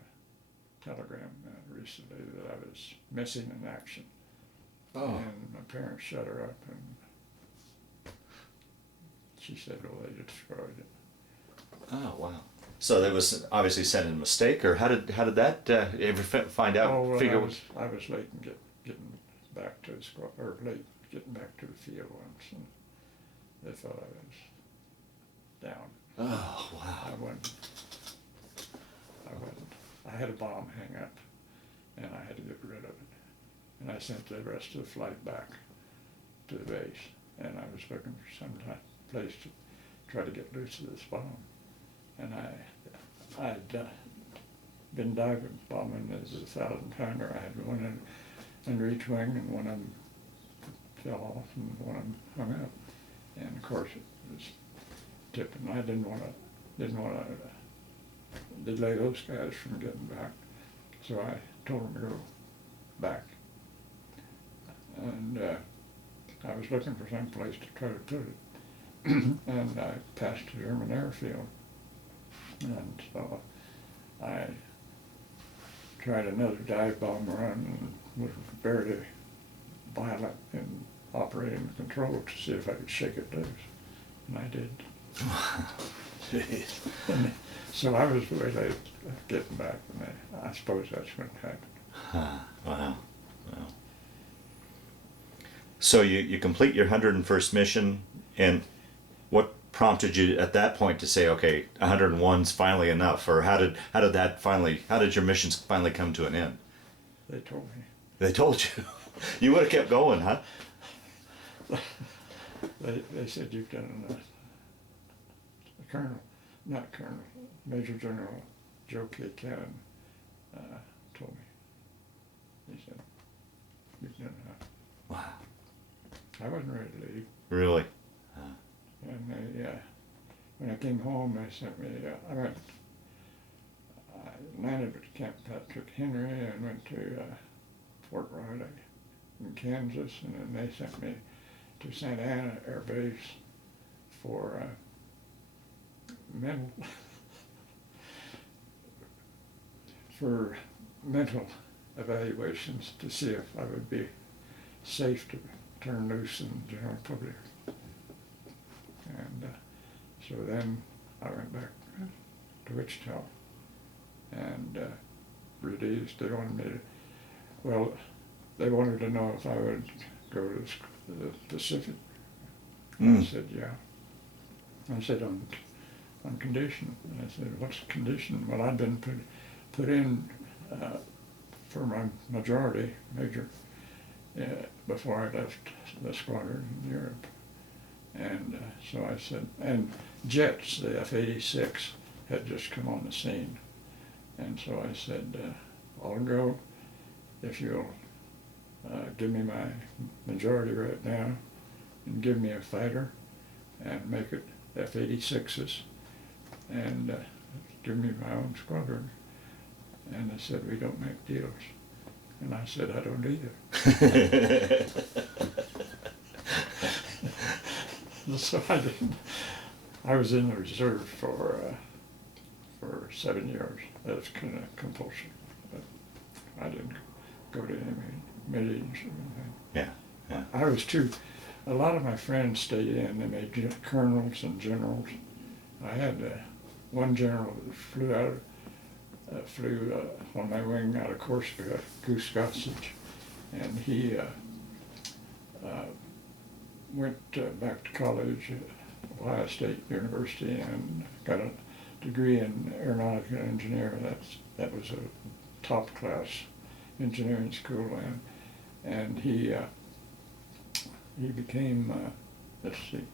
telegram recently that I was missing in action. Oh. And my parents shut her up, and she said, well, they destroyed it. Oh wow. So that was obviously sent in a mistake, or how did that ever find out? Oh, well, figure I was late in getting back to the squad, or late getting back to the field once, and they thought I was down. Oh wow. I wasn't. I had a bomb hang up, and I had to get rid of it. And I sent the rest of the flight back to the base, and I was looking for some place to try to get loose of this bomb. And I'd been diving bombing as a 1,000-pounder. I had one under each wing, and one of them fell off, and one of them hung up. And of course, it was tipping. I didn't want to delay those guys from getting back, so I told them to go back. And I was looking for some place to try to put it, and I passed the German airfield, and so I tried another dive bomb run and was very violent in operating the control to see if I could shake it loose, and I did. And so I was way late getting back, and I suppose that's when it happened. Wow. Wow. So you complete your 101st mission, and what prompted you at that point to say, okay, 101's finally enough, or how did your missions finally come to an end? They told me. They told you. You would have kept going, huh? They said you've done enough. Major General Joe K. Cannon told me. He said, you've done enough. Wow. I wasn't ready to leave. Really? And when I came home, they sent me, I landed at Camp Patrick Henry and went to Fort Riley in Kansas, and then they sent me to Santa Ana Air Base for mental evaluations to see if I would be safe to turn loose in the general public. And so then I went back to Wichita and released. They wanted me to, they wanted to know if I would go to the Pacific. And I said, yeah. I said, on condition. And I said, what's the condition? Well, I'd been put in for my majority, major, before I left the squadron in Europe. And so I said, and jets, the F-86, had just come on the scene. And so I said, I'll go if you'll give me my majority right now, and give me a fighter and make it F-86s and give me my own squadron. And they said, we don't make deals. And I said, I don't either. So I didn't. I was in the reserve for 7 years. That was kind of compulsion. But I didn't go to any meetings or anything. Yeah, yeah. I was too. A lot of my friends stayed in. They made colonels and generals. I had one general that flew on my wing out of Corsica, Goose Gossage, and he went back to college at Ohio State University and got a degree in aeronautical engineering. That was a top class engineering school, and he became let's see,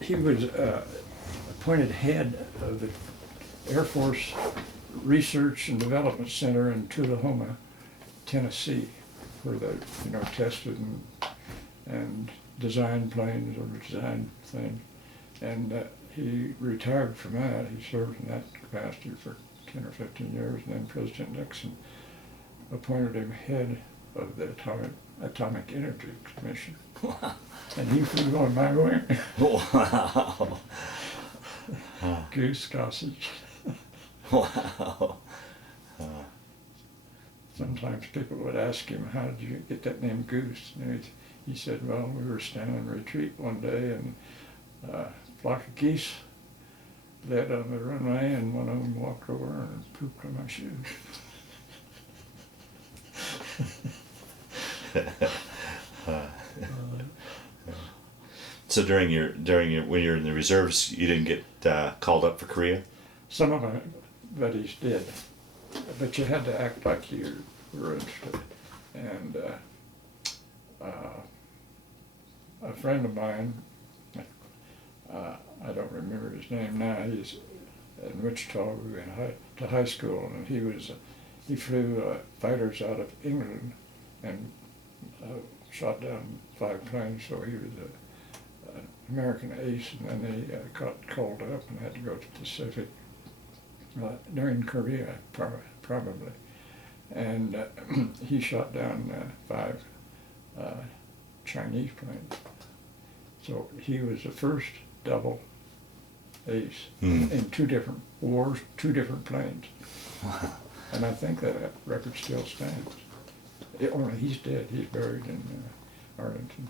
he was appointed head of the Air Force Research and Development Center in Tullahoma, Tennessee, where they, tested and designed planes or designed things. And he retired from that. He served in that capacity for 10 or 15 years, and then President Nixon appointed him head of the Atomic Energy Commission. Wow. And he flew on my wing. Wow. Goose Gossage. Wow. Sometimes people would ask him, how did you get that name Goose? And he said, well, we were standing in retreat one day and a flock of geese led on the runway and one of them walked over and pooped on my shoes. So during your when you're in the reserves, you didn't get called up for Korea? Some of my buddies did, but you had to act like you were interested. And a friend of mine, I don't remember his name now. He's in Wichita. We went to high school, and he flew fighters out of England and shot down 5 planes. So he was an American ace, and then he got called up and had to go to the Pacific during Korea, probably. And he shot down 5 Chinese planes. So he was the first double ace in 2 different wars, 2 different planes. Wow. And I think that record still stands. Only he's dead. He's buried in Arlington.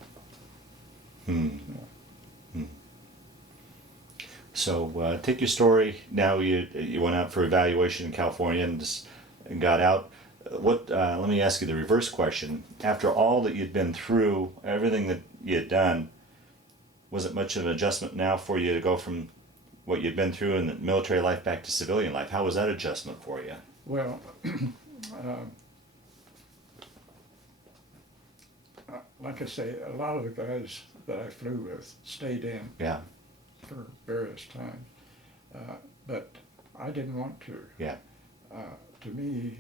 So take your story. Now you went out for evaluation in California and got out. Let me ask you the reverse question. After all that you'd been through, everything that you had done, was it much of an adjustment now for you to go from what you'd been through in the military life back to civilian life? How was that adjustment for you? Well, like I say, a lot of the guys that I flew with stayed in for various times, but I didn't want to. Yeah. To me,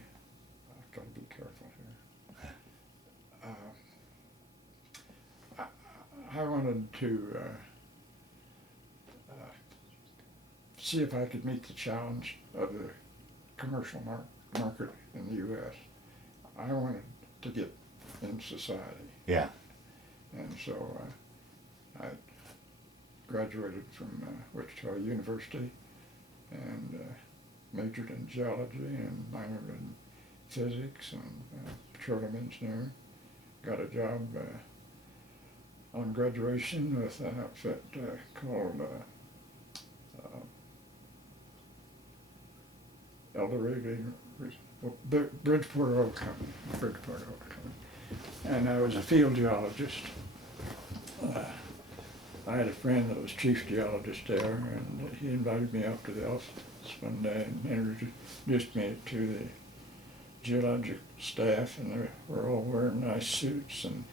I've got to be careful here. I wanted to see if I could meet the challenge of the commercial market in the U.S. I wanted to get in society. Yeah. And so I graduated from Wichita University and majored in geology and minored in physics and petroleum engineering. Got a job on graduation with an outfit called El Dorado, Bridgeport Oil Company. And I was a field geologist. I had a friend that was chief geologist there, and he invited me up to the office one day and introduced me to the geologic staff, and they were all wearing nice suits and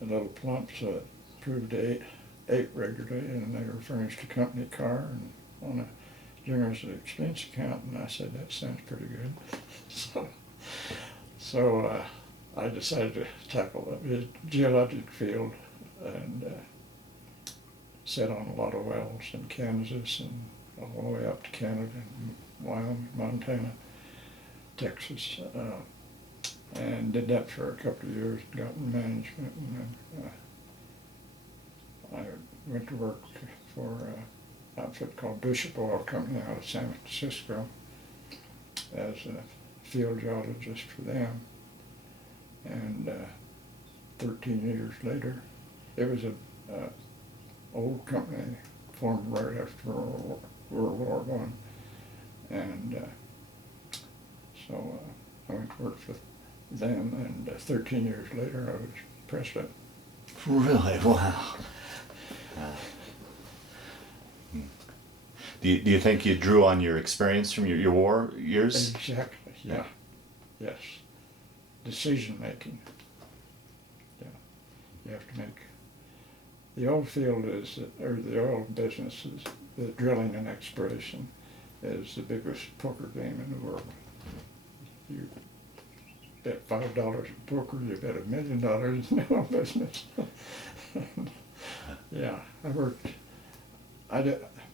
little plumps that proved to ate regularly, and they were furnished a company car and on a generous expense account, and I said, that sounds pretty good. So I decided to tackle the geologic field and set on a lot of wells in Kansas and all the way up to Canada and Wyoming, Montana, Texas, and did that for a couple of years, got in management, and then I went to work for an outfit called Bishop Oil Company out of San Francisco as a field geologist for them. And 13 years later, it was a old company formed right after World War I, and so I went to work for them, and 13 years later I was president. Really? Wow. Do you think you drew on your experience from your war years? Exactly, yeah. Yes. Decision making. Yeah. You have to make. The oil field is, or the oil business is, the drilling and exploration is the biggest poker game in the world. You bet $5 in poker, you bet $1 million in the oil business. Yeah, I worked.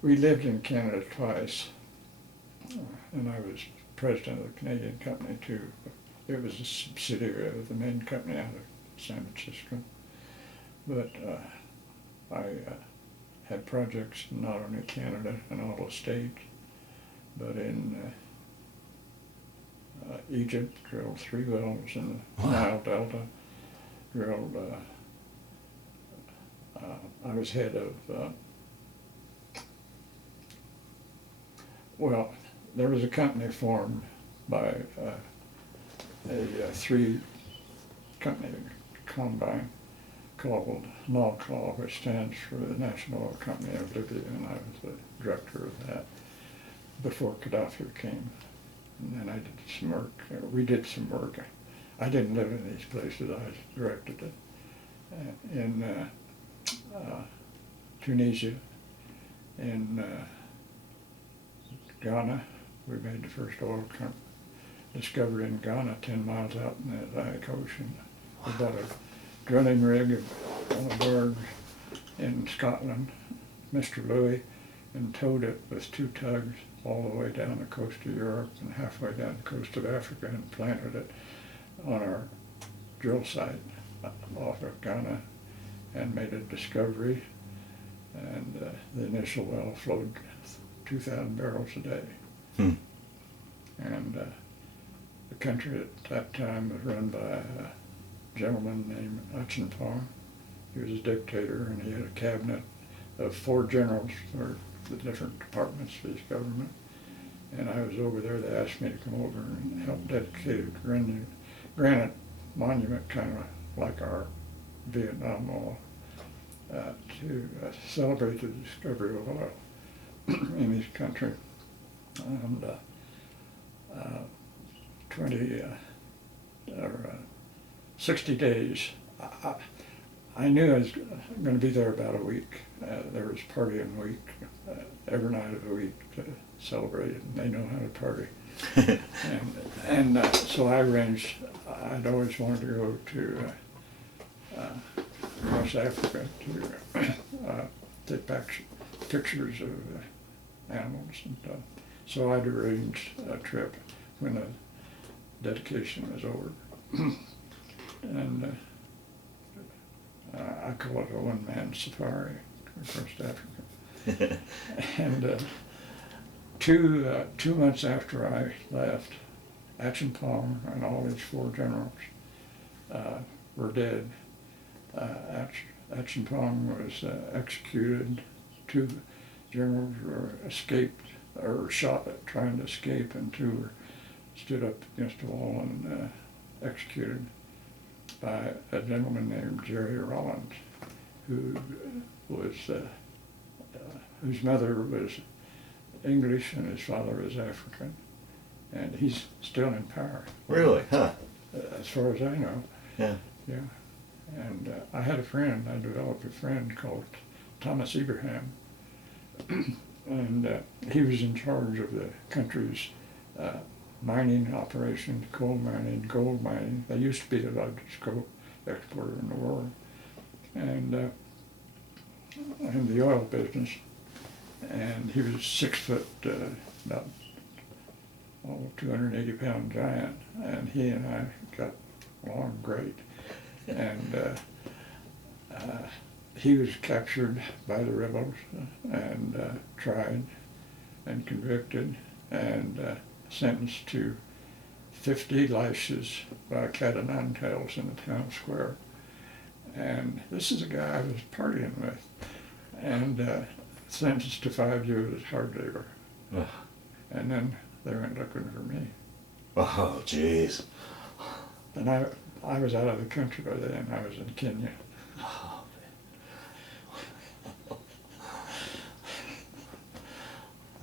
We lived in Canada twice, and I was president of the Canadian company too. It was a subsidiary of the main company out of San Francisco. But I had projects not only in Canada and all the states, but in Egypt, drilled 3 wells in the Nile Delta, drilled, I was head of, well, there was a company formed by a 3 company combine called NOCLAW, which stands for the National Oil Company of Libya, and I was the director of that before Gaddafi came. And then I did some work, we did some work. I didn't live in these places, I directed it. In Tunisia, in Ghana, we made the first oil discovery in Ghana, 10 miles out in the Atlantic Ocean. We bought a drilling rig on a barge in Scotland, Mr. Louis, and towed it with 2 tugs all the way down the coast of Europe and halfway down the coast of Africa, and planted it on our drill site off of Ghana and made a discovery. And the initial well flowed 2,000 barrels a day. And the country at that time was run by a gentleman named Achenpong. He was a dictator, and he had a cabinet of 4 generals for the different departments of his government. And I was over there. They asked me to come over and help dedicate a granite monument, kind of like our Vietnam Wall, to celebrate the discovery of oil in his country. And 60 days. I knew I was going to be there about a week. There was partying week every night of the week to celebrate it, and they know how to party. and so I arranged. I'd always wanted to go to across Africa to take back pictures of animals and stuff. So I'd arranged a trip when the dedication was over. And I call it a one-man safari across Africa. And 2 months after I left, Achenpong and all his 4 generals were dead. Achenpong was executed. 2 generals were escaped or shot at trying to escape, and 2 were stood up against a wall and executed by a gentleman named Jerry Rollins, who was whose mother was English and his father was African, and he's still in power. Really? Huh. As far as I know. Yeah. Yeah. And I had a friend. I developed a friend called Thomas Ibrahim, And he was in charge of the country's mining operations, coal mining, gold mining. They used to be the largest gold exporter in the world. And the oil business. And he was 6 foot, about 280-pound giant. And he and I got along great. And he was captured by the rebels and tried and convicted and sentenced to 50 lashes by cat o' nine tails in the town square. And this is a guy I was partying with, and sentenced to 5 years as hard labor. Ugh. And then they went looking for me. Oh, jeez. And I was out of the country by then. I was in Kenya. Oh,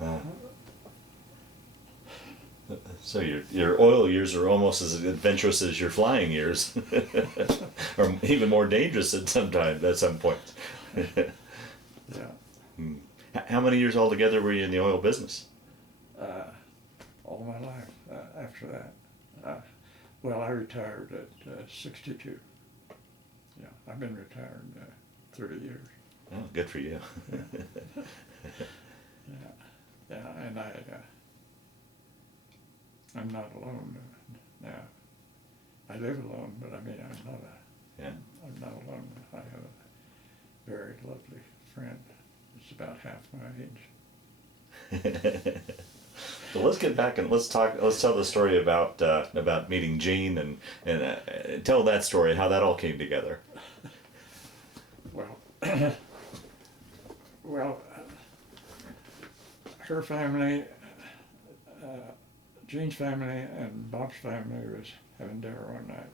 man. So your oil years are almost as adventurous as your flying years, or even more dangerous at some point. Yeah. How many years altogether were you in the oil business? All my life after that. Well, I retired at 62. Yeah, I've been retired 30 years. Oh, good for you. Yeah, and I'm not alone now. I live alone, but I mean, I'm not alone. I have a very lovely friend. It's about half my age. Well, let's get back and let's tell the story about meeting Jean and tell that story, how that all came together. Well, her family, Jean's family and Bob's family was having dinner one night,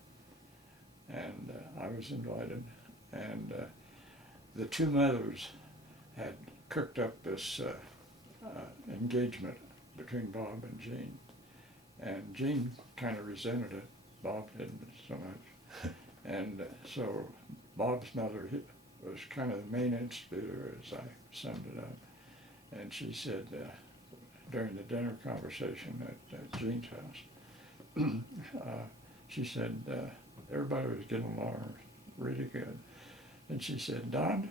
and I was invited, and the two mothers had cooked up this engagement between Bob and Jean, and Jean kind of resented it. Bob didn't so much, and so Bob's mother was kind of the main instigator, as I summed it up, and she said during the dinner conversation at Jean's house, she said everybody was getting along really good, and she said, "Don,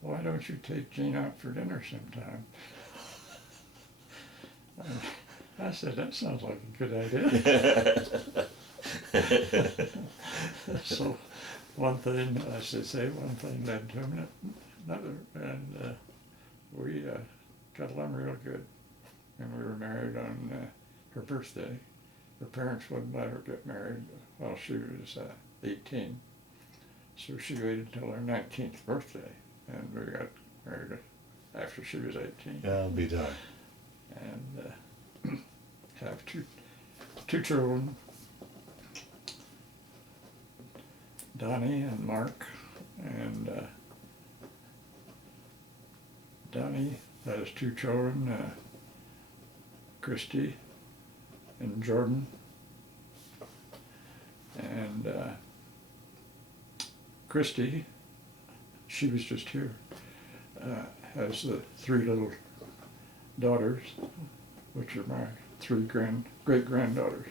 why don't you take Jean out for dinner sometime?" I said, "That sounds like a good idea." So one thing, I should say, one thing led to another, and we got along real good. And we were married on her birthday. Her parents wouldn't let her get married while she was 18. So she waited till her 19th birthday, and we got married after she was 18. I'll be darned. And have two children, Donnie and Mark. And Donnie has two children, Christy and Jordan. And Christy, she was just here, has the three little daughters, which are my three great-granddaughters.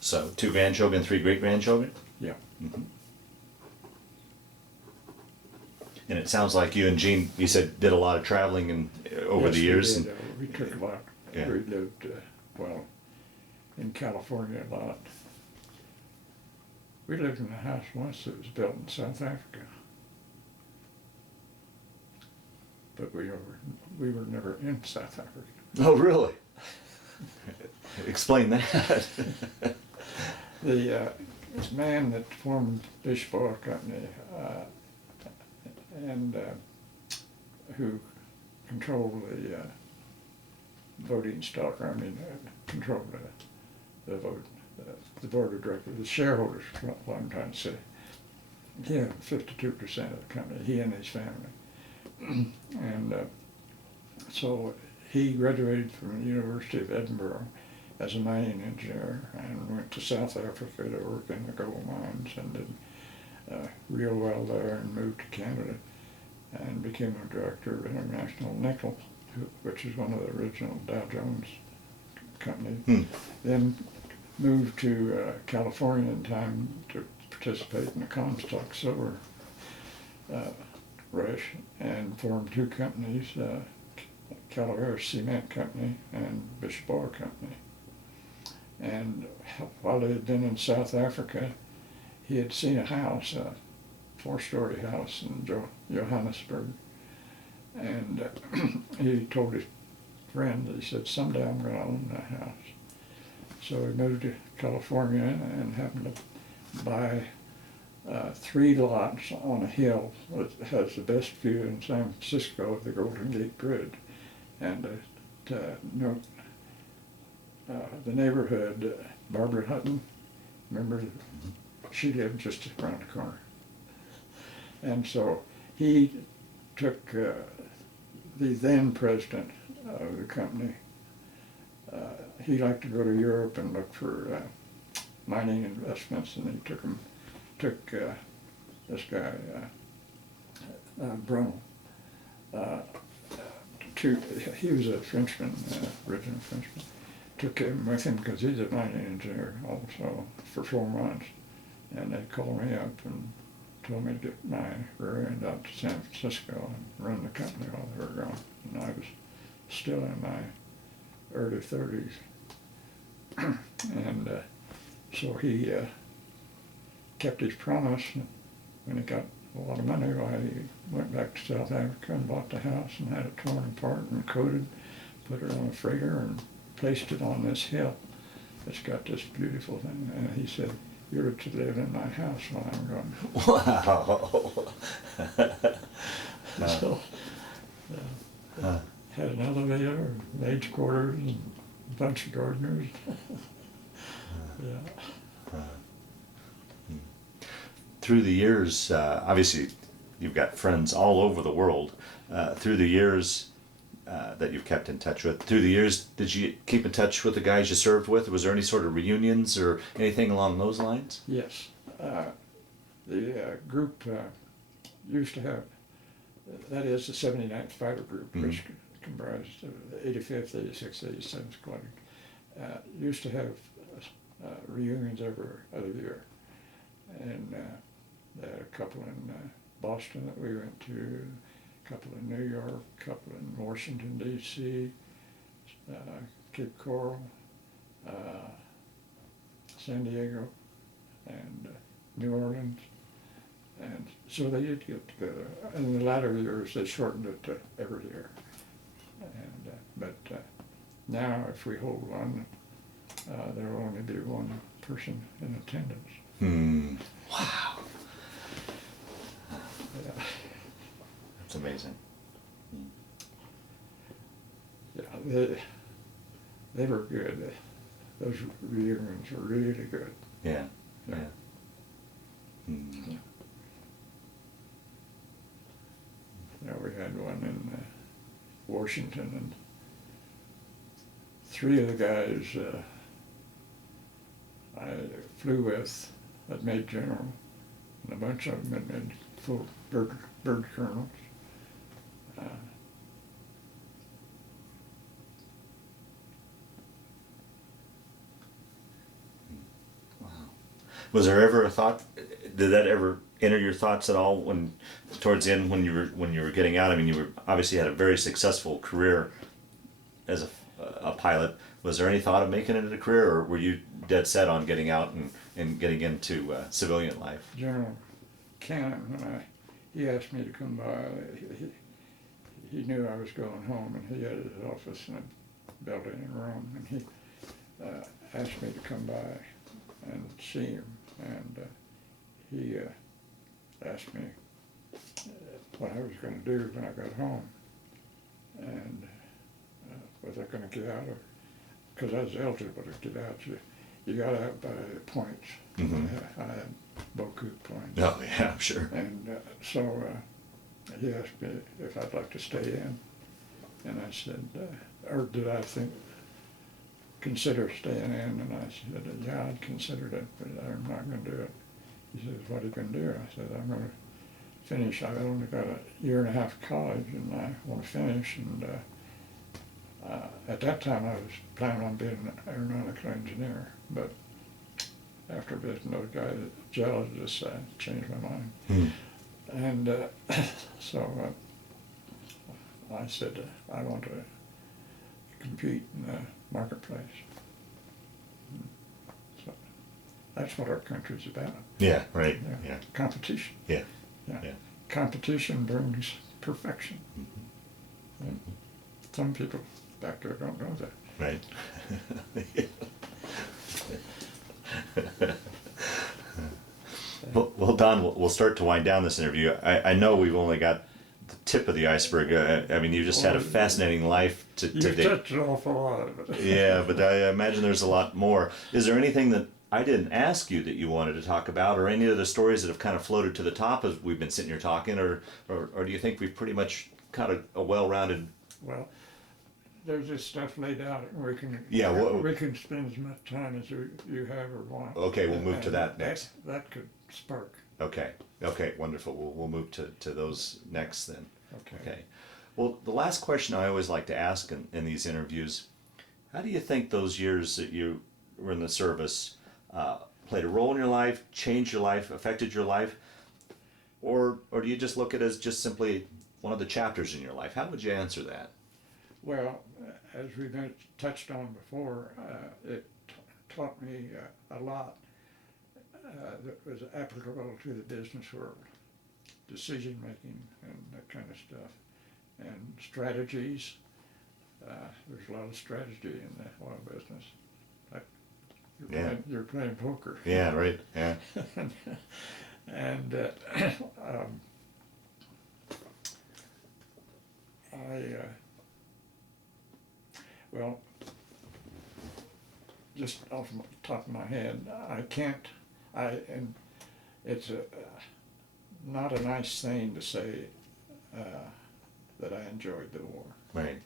So 2 grandchildren, 3 great-grandchildren? Yeah. Mm-hmm. And it sounds like you and Jean, you said, did a lot of traveling over Yes, the years. we did. We took a lot. Yeah. We lived, in California a lot. We lived in a house once that was built in South Africa. But we were never in South Africa. Oh, really? Explain that. The man that formed Fish Oil Company and who controlled the voting stock, controlled the vote, the board of directors, the shareholders, what I'm trying to say. He had 52% of the company, he and his family. And so he graduated from the University of Edinburgh as a mining engineer and went to South Africa to work in the gold mines, and real well there and moved to Canada and became a director of International Nickel, which is one of the original Dow Jones companies. Then moved to California in time to participate in the Comstock Silver rush and formed two companies, Calaveras Cement Company and Bishop Oil Company. And while he had been in South Africa, he had seen a house, a 4-story house in Johannesburg. And he told his friend, he said, someday I'm going to own that house. So he moved to California and happened to buy 3 lots on a hill that has the best view in San Francisco of the Golden Gate Bridge. And to note the neighborhood, Barbara Hutton, remember, she lived just around the corner. And so he took the then president of the company. He liked to go to Europe and look for mining investments, and he took this guy, Brunel, he was a Frenchman, original Frenchman. Took him with him because he's a mining engineer also for 4 months. And they called me up and told me to get my rear end out to San Francisco and run the company while they were gone. And I was still in my early 30s. And so he kept his promise. When he got a lot of money, he went back to South Africa and bought the house and had it torn apart and coated, put it on a freighter and placed it on this hill. It's got this beautiful thing. And he said, "You're to live in my house while I'm gone." Wow. So, had an elevator, maids' quarters, and a bunch of gardeners. Yeah. Through the years, obviously, you've got friends all over the world. Through the years that you've kept in touch with, through the years, did you keep in touch with the guys you served with? Was there any sort of reunions or anything along those lines? Yes. The group used to have, that is the 79th Fighter Group, which comprised of the 85th, 86th, 87th Squadron, used to have reunions every other year. And they had a couple in Boston that we went to, a couple in New York, a couple in Washington, D.C., Cape Coral, San Diego, and New Orleans. And so they did get together. In the latter years, they shortened it to every year. And but now, if we hold one, there will only be one person in attendance. Wow. Yeah. That's amazing. Yeah, they were good. Those reunions were really good. Yeah. Yeah. Yeah. Yeah, we had one in Washington, and 3 of the guys I flew with had made general, and a bunch of them had made full bird colonels. Wow. Was there ever a thought? Did that ever enter your thoughts at all when, towards the end, when you were getting out? I mean, you were obviously had a very successful career as a pilot. Was there any thought of making it a career, or were you dead set on getting out and getting into civilian life? General Cannon, when he asked me to come by, he knew I was going home, and he had his office in a building in Rome, and he asked me to come by and see him, and he asked me what I was going to do when I got home, and was I going to get out, because I was eligible to get out. You got out by points. Mm-hmm. I had beaucoup points. Oh yeah, sure. And so he asked me if I'd like to stay in, and I said, or did I consider staying in? And I said, yeah, I'd considered it, but I'm not going to do it. He says, what are you going to do? I said, I'm going to finish. I've only got a year and a half of college, and I want to finish. And at that time, I was planning on being an aeronautical engineer, but after visiting those guys, geologists, I changed my mind. And so I said, I want to compete in the marketplace. So that's what our country's about. Yeah, right. Yeah. Competition. Yeah. Yeah. Yeah. Competition brings perfection. Mm-hmm. And some people back there don't know that. Right. Well, Don, we'll start to wind down this interview. I know we've only got the tip of the iceberg. I mean, you just had a fascinating life to You've date. touched an awful lot of it. Yeah, but I imagine there's a lot more. Is there anything that I didn't ask you that you wanted to talk about, or any of the stories that have kind of floated to the top as we've been sitting here talking, or do you think we've pretty much got a well-rounded? Well, there's this stuff laid out, and we can we can spend as much time as you have or want. Okay, we'll move to that next. That could spark. Okay, wonderful. We'll move to those next then. Okay. Well, the last question I always like to ask in these interviews, how do you think those years that you were in the service played a role in your life, changed your life, affected your life, or do you just look at it as just simply one of the chapters in your life? How would you answer that? Well, as we've touched on before, it taught me a lot that was applicable to the business world, decision making and that kind of stuff, and strategies. There's a lot of strategy in the oil business. Like you're playing poker. Yeah, right. Yeah. And well, just off the top of my head, and it's not a nice thing to say that I enjoyed the war. Right.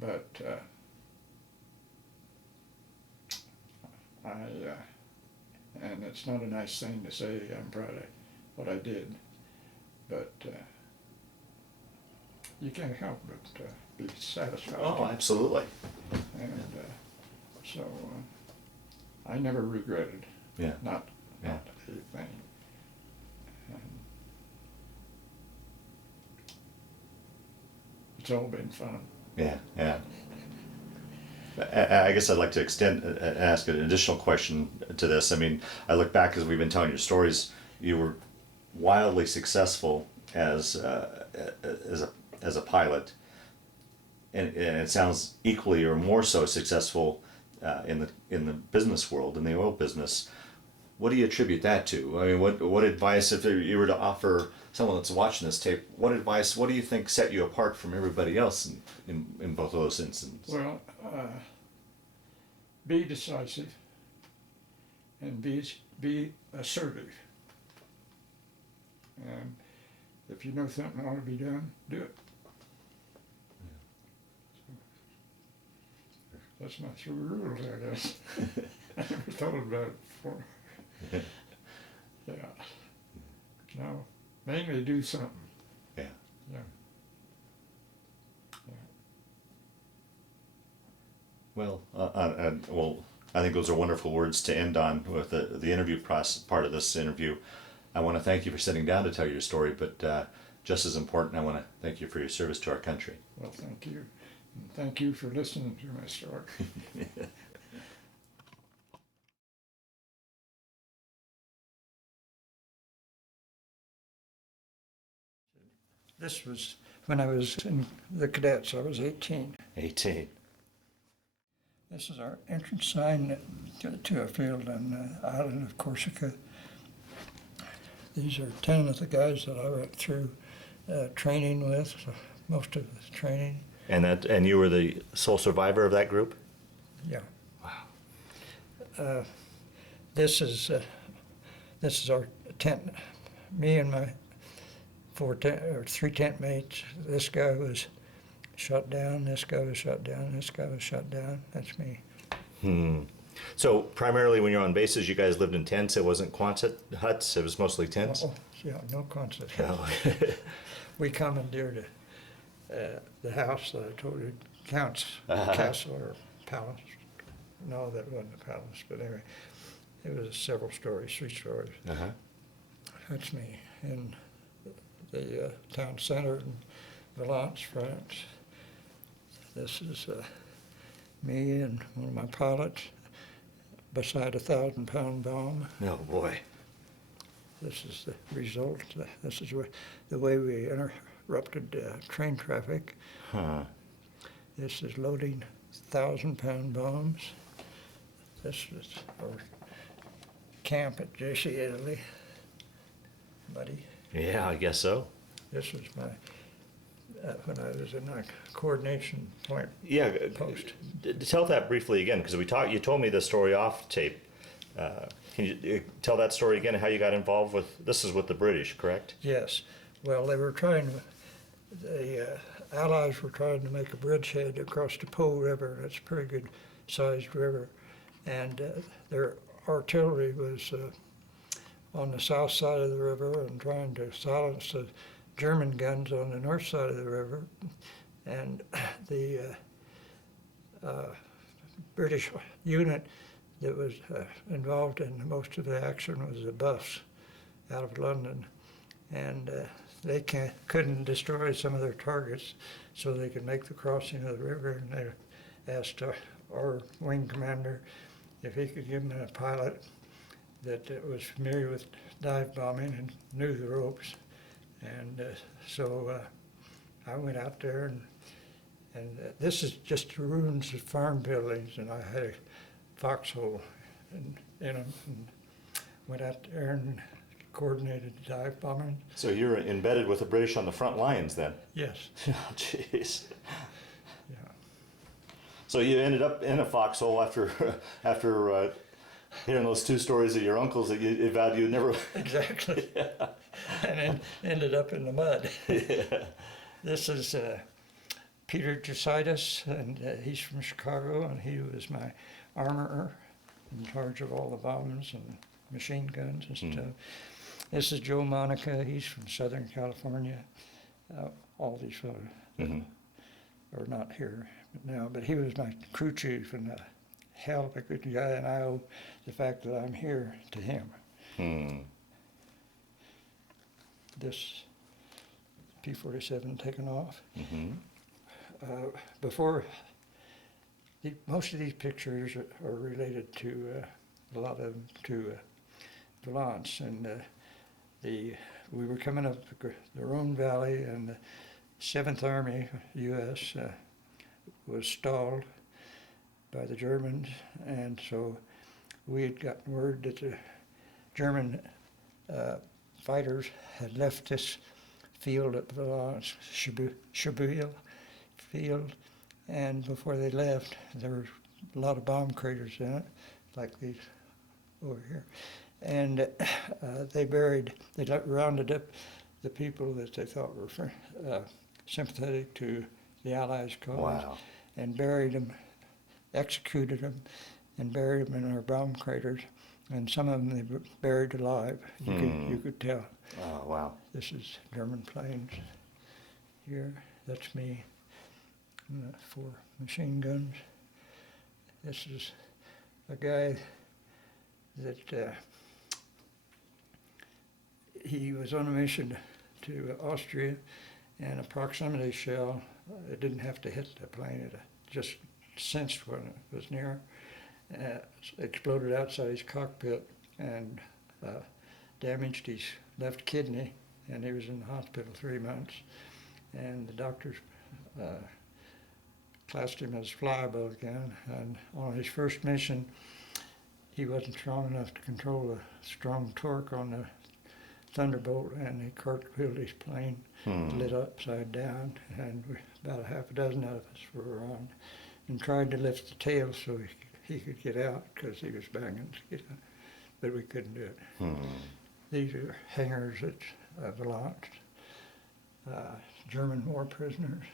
But and it's not a nice thing to say I'm proud of what I did, but you can't help but be satisfied. Oh, absolutely. And so I never regretted. Yeah. Not a thing. And it's all been fun. Yeah. I guess I'd like to ask an additional question to this. I mean, I look back as we've been telling your stories. You were wildly successful as a pilot, and it sounds equally or more so successful in the business world, in the oil business. What do you attribute that to? I mean, what advice, if you were to offer someone that's watching this tape, what do you think set you apart from everybody else in both of those instances? Well, be decisive and be assertive. And if you know something ought to be done, do it. So that's my 3 rules, I guess. I never thought about it before. Yeah. No, mainly do something. Yeah. Yeah. Well, I think those are wonderful words to end on with the interview part of this interview. I want to thank you for sitting down to tell your story, but just as important, I want to thank you for your service to our country. Well, thank you. And thank you for listening to my story. This was when I was in the cadets. I was 18. 18. This is our entrance sign to a field on the island of Corsica. These are 10 of the guys that I went through training with, most of the training. And you were the sole survivor of that group? Yeah. Wow. This is our tent. Me and my 3 tent mates. This guy was shot down. This guy was shot down. This guy was shot down. That's me. So primarily when you're on bases, you guys lived in tents? It wasn't Quonset huts? It was mostly tents? Oh, yeah, no concept. No. We commandeered the house that I told you, Count's Castle or Palace. No, that wasn't a palace, but anyway, it was several stories, 3 stories. Uh-huh. That's me in the town center in Valence, France. This is me and one of my pilots beside a 1,000-pound bomb. Oh, boy. This is the result. This is the way we interrupted train traffic. Huh. This is loading 1,000-pound bombs. This is our camp at J.C. Italy, buddy. Yeah, I guess so. This was my when I was in a coordination point Yeah, post. tell that briefly again, because you told me the story off tape. Can you tell that story again, how you got involved with, this is with the British, correct? Yes. Well, they were the Allies were trying to make a bridgehead across the Po River. That's a pretty good sized river. And their artillery was on the south side of the river and trying to silence the German guns on the north side of the river. And the British unit that was involved in most of the action was the Buffs out of London. And they couldn't destroy some of their targets so they could make the crossing of the river. And they asked our wing commander if he could give them a pilot that was familiar with dive bombing and knew the ropes. And so I went out there, and this is just the ruins of farm buildings, and I had a foxhole in them, and went out there and coordinated dive bombing. So you're embedded with the British on the front lines then? Yes. Oh, jeez. Yeah. So you ended up in a foxhole after hearing those 2 stories of your uncles that you vowed you'd never. Exactly. Yeah. And then ended up in the mud. Yeah. This is Peter Jusitis, and he's from Chicago, and he was my armorer in charge of all the bombs and machine guns and stuff. This is Joe Monica. He's from Southern California. All these fellows are not here now, but he was my crew chief and a hell of a good guy, and I owe the fact that I'm here to him. This P-47 taken off. Before, most of these pictures are related to, a lot of them to Valence, and we were coming up the Rhone Valley, and the 7th Army, U.S., was stalled by the Germans, and so we had gotten word that the German fighters had left this field at Valence, Chabouille field, and before they left, there were a lot of bomb craters in it, like these over here. And they rounded up the people that they thought were sympathetic to the Allies' cause. Wow. And buried them, executed them, and buried them in our bomb craters. And some of them they were buried alive. You could tell. Oh, wow. This is German planes here. That's me. 4 machine guns. This is a guy that he was on a mission to Austria, and a proximity shell, it didn't have to hit the plane, it just sensed when it was near, exploded outside his cockpit and damaged his left kidney, and he was in the hospital 3 months, and the doctors classed him as flyable again, and on his first mission he wasn't strong enough to control the strong torque on the Thunderbolt, and he cartwheeled his plane, lit upside down, and about a half a dozen of us were around, and tried to lift the tail so he could get out, because he was banging to get out, but we couldn't do it. These are hangars at Valence, German war prisoners.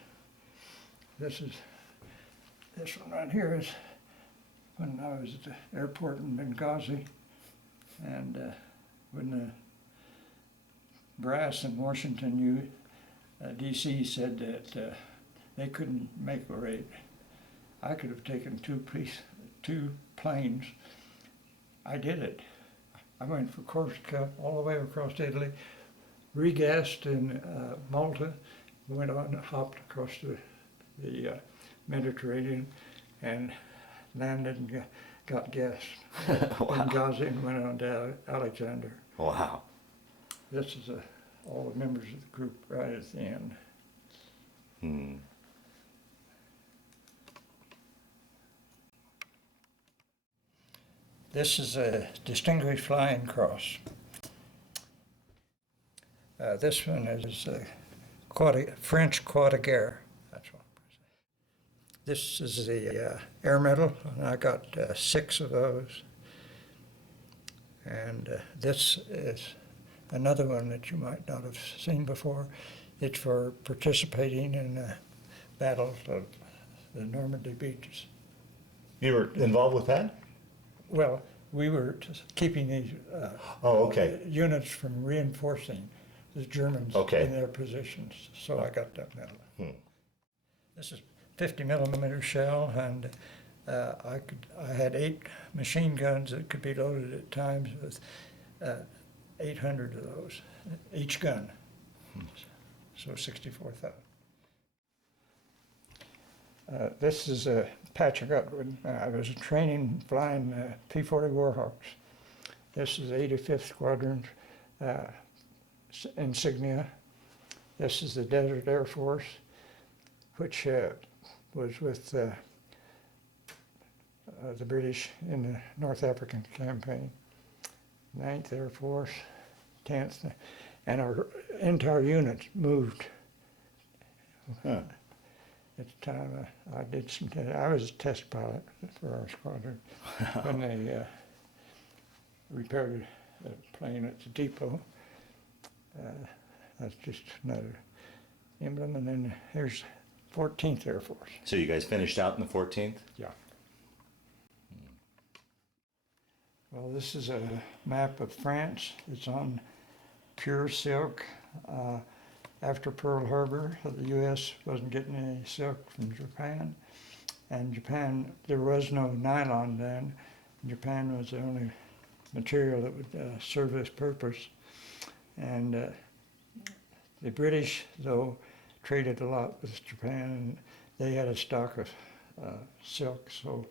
This one right here is when I was at the airport in Benghazi, and when the brass in Washington, D.C. said that they couldn't make a raid, I could have taken two planes. I did it. I went from Corsica all the way across Italy, regassed in Malta, went on, hopped across the Mediterranean, and landed and got gas Wow. in Gaza and went on to Alexander. Wow. This is all the members of the group right at the end. Hmm. This is a Distinguished Flying Cross. This one is French Cross de Guerre. That's all. This is the Air Medal, and I got 6 of those. And this is another one that you might not have seen before. It's for participating in the battles of the Normandy beaches. You were involved with that? Well, we were just keeping these Oh, okay. units from reinforcing the Germans Okay. in their positions, so I got that medal. Hmm. This is 50 millimeter shell, and I had 8 machine guns that could be loaded at times with 800 of those, each gun. So 64,000. This is a patch I got when I was training flying P-40 Warhawks. This is 85th Squadron insignia. This is the Desert Air Force, which was with the British in the North African campaign. 9th Air Force, 10th, and our entire unit moved. Huh. At the time, I did some. I was a test pilot for our squadron when they repaired the plane at the depot. That's just another emblem, and then here's 14th Air Force. So you guys finished out in the 14th? Yeah. Well, this is a map of France. It's on pure silk. After Pearl Harbor, the U.S. wasn't getting any silk from Japan. And Japan, there was no nylon then. Japan was the only material that would serve this purpose. And the British, though, traded a lot with Japan, and they had a stock of silk, so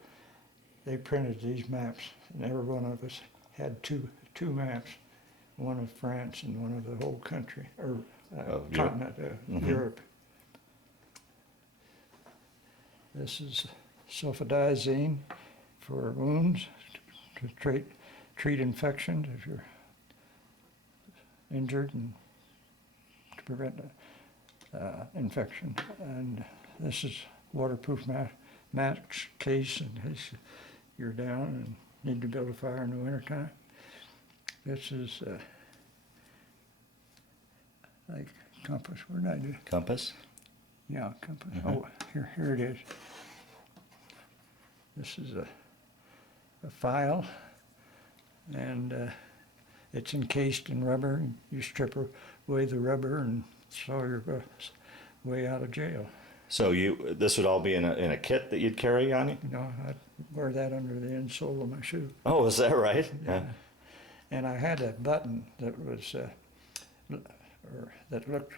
they printed these maps, and every one of us had two maps, one of France and one of the whole country, or continent, Europe. This is sulfadizine for wounds, to treat infections if you're injured and to prevent infection. And this is waterproof match case in case you're down and need to build a fire in the wintertime. This is like compass. Where did I do? Compass? Yeah, compass. Oh, here it is. This is a file, and it's encased in rubber. You strip away the rubber, and so you're way out of jail. So this would all be in a kit that you'd carry on you? You know, I wear that under the insole of my shoe. Oh, is that right? Yeah. And I had a button that was, or that looked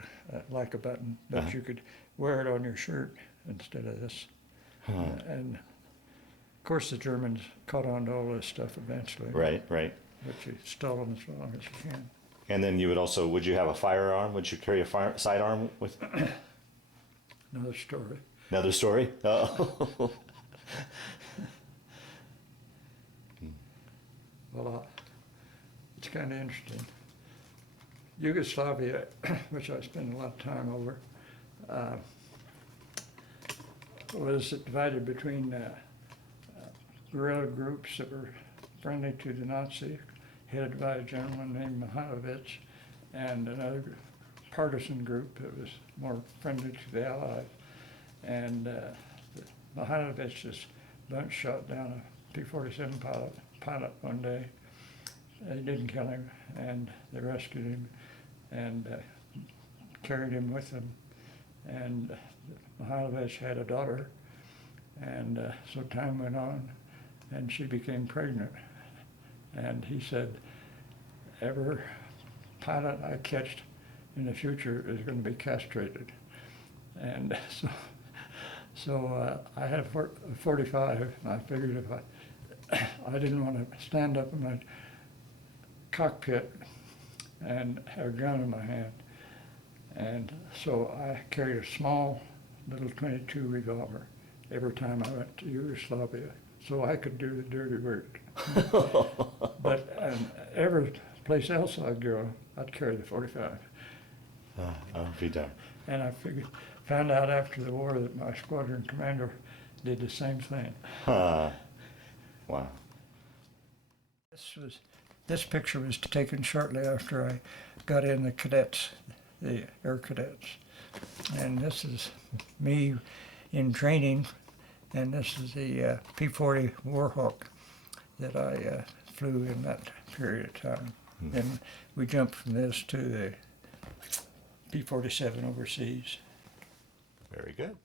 like a button, but you could wear it on your shirt instead of this. And of course, the Germans caught on to all this stuff eventually. Right, right. But you stall them as long as you can. And then would you have a firearm? Would you carry a sidearm with? Another story. Another story? Oh. Well, it's kind of interesting. Yugoslavia, which I spent a lot of time over, was divided between guerrilla groups that were friendly to the Nazis, headed by a gentleman named Mihailovich, and another partisan group that was more friendly to the Allies. And Mikhailovich's bunch shot down P-47 pilot one day. They didn't kill him, and they rescued him and carried him with them. And Mihailovich had a daughter, and so time went on, and she became pregnant. And he said, every pilot I catch in the future is going to be castrated. And so I had a 45, and I figured if I didn't want to stand up in my cockpit and have a gun in my hand. And so I carried a small little .22 revolver every time I went to Yugoslavia, so I could do the dirty work. But every place else I'd go, I'd carry the 45. I'll be done. And I found out after the war that my squadron commander did the same thing. Wow. This picture was taken shortly after I got in the cadets, the air cadets. And this is me in training, and this is the P-40 Warhawk that I flew in that period of time. And we jumped from this to the P-47 overseas. Very good.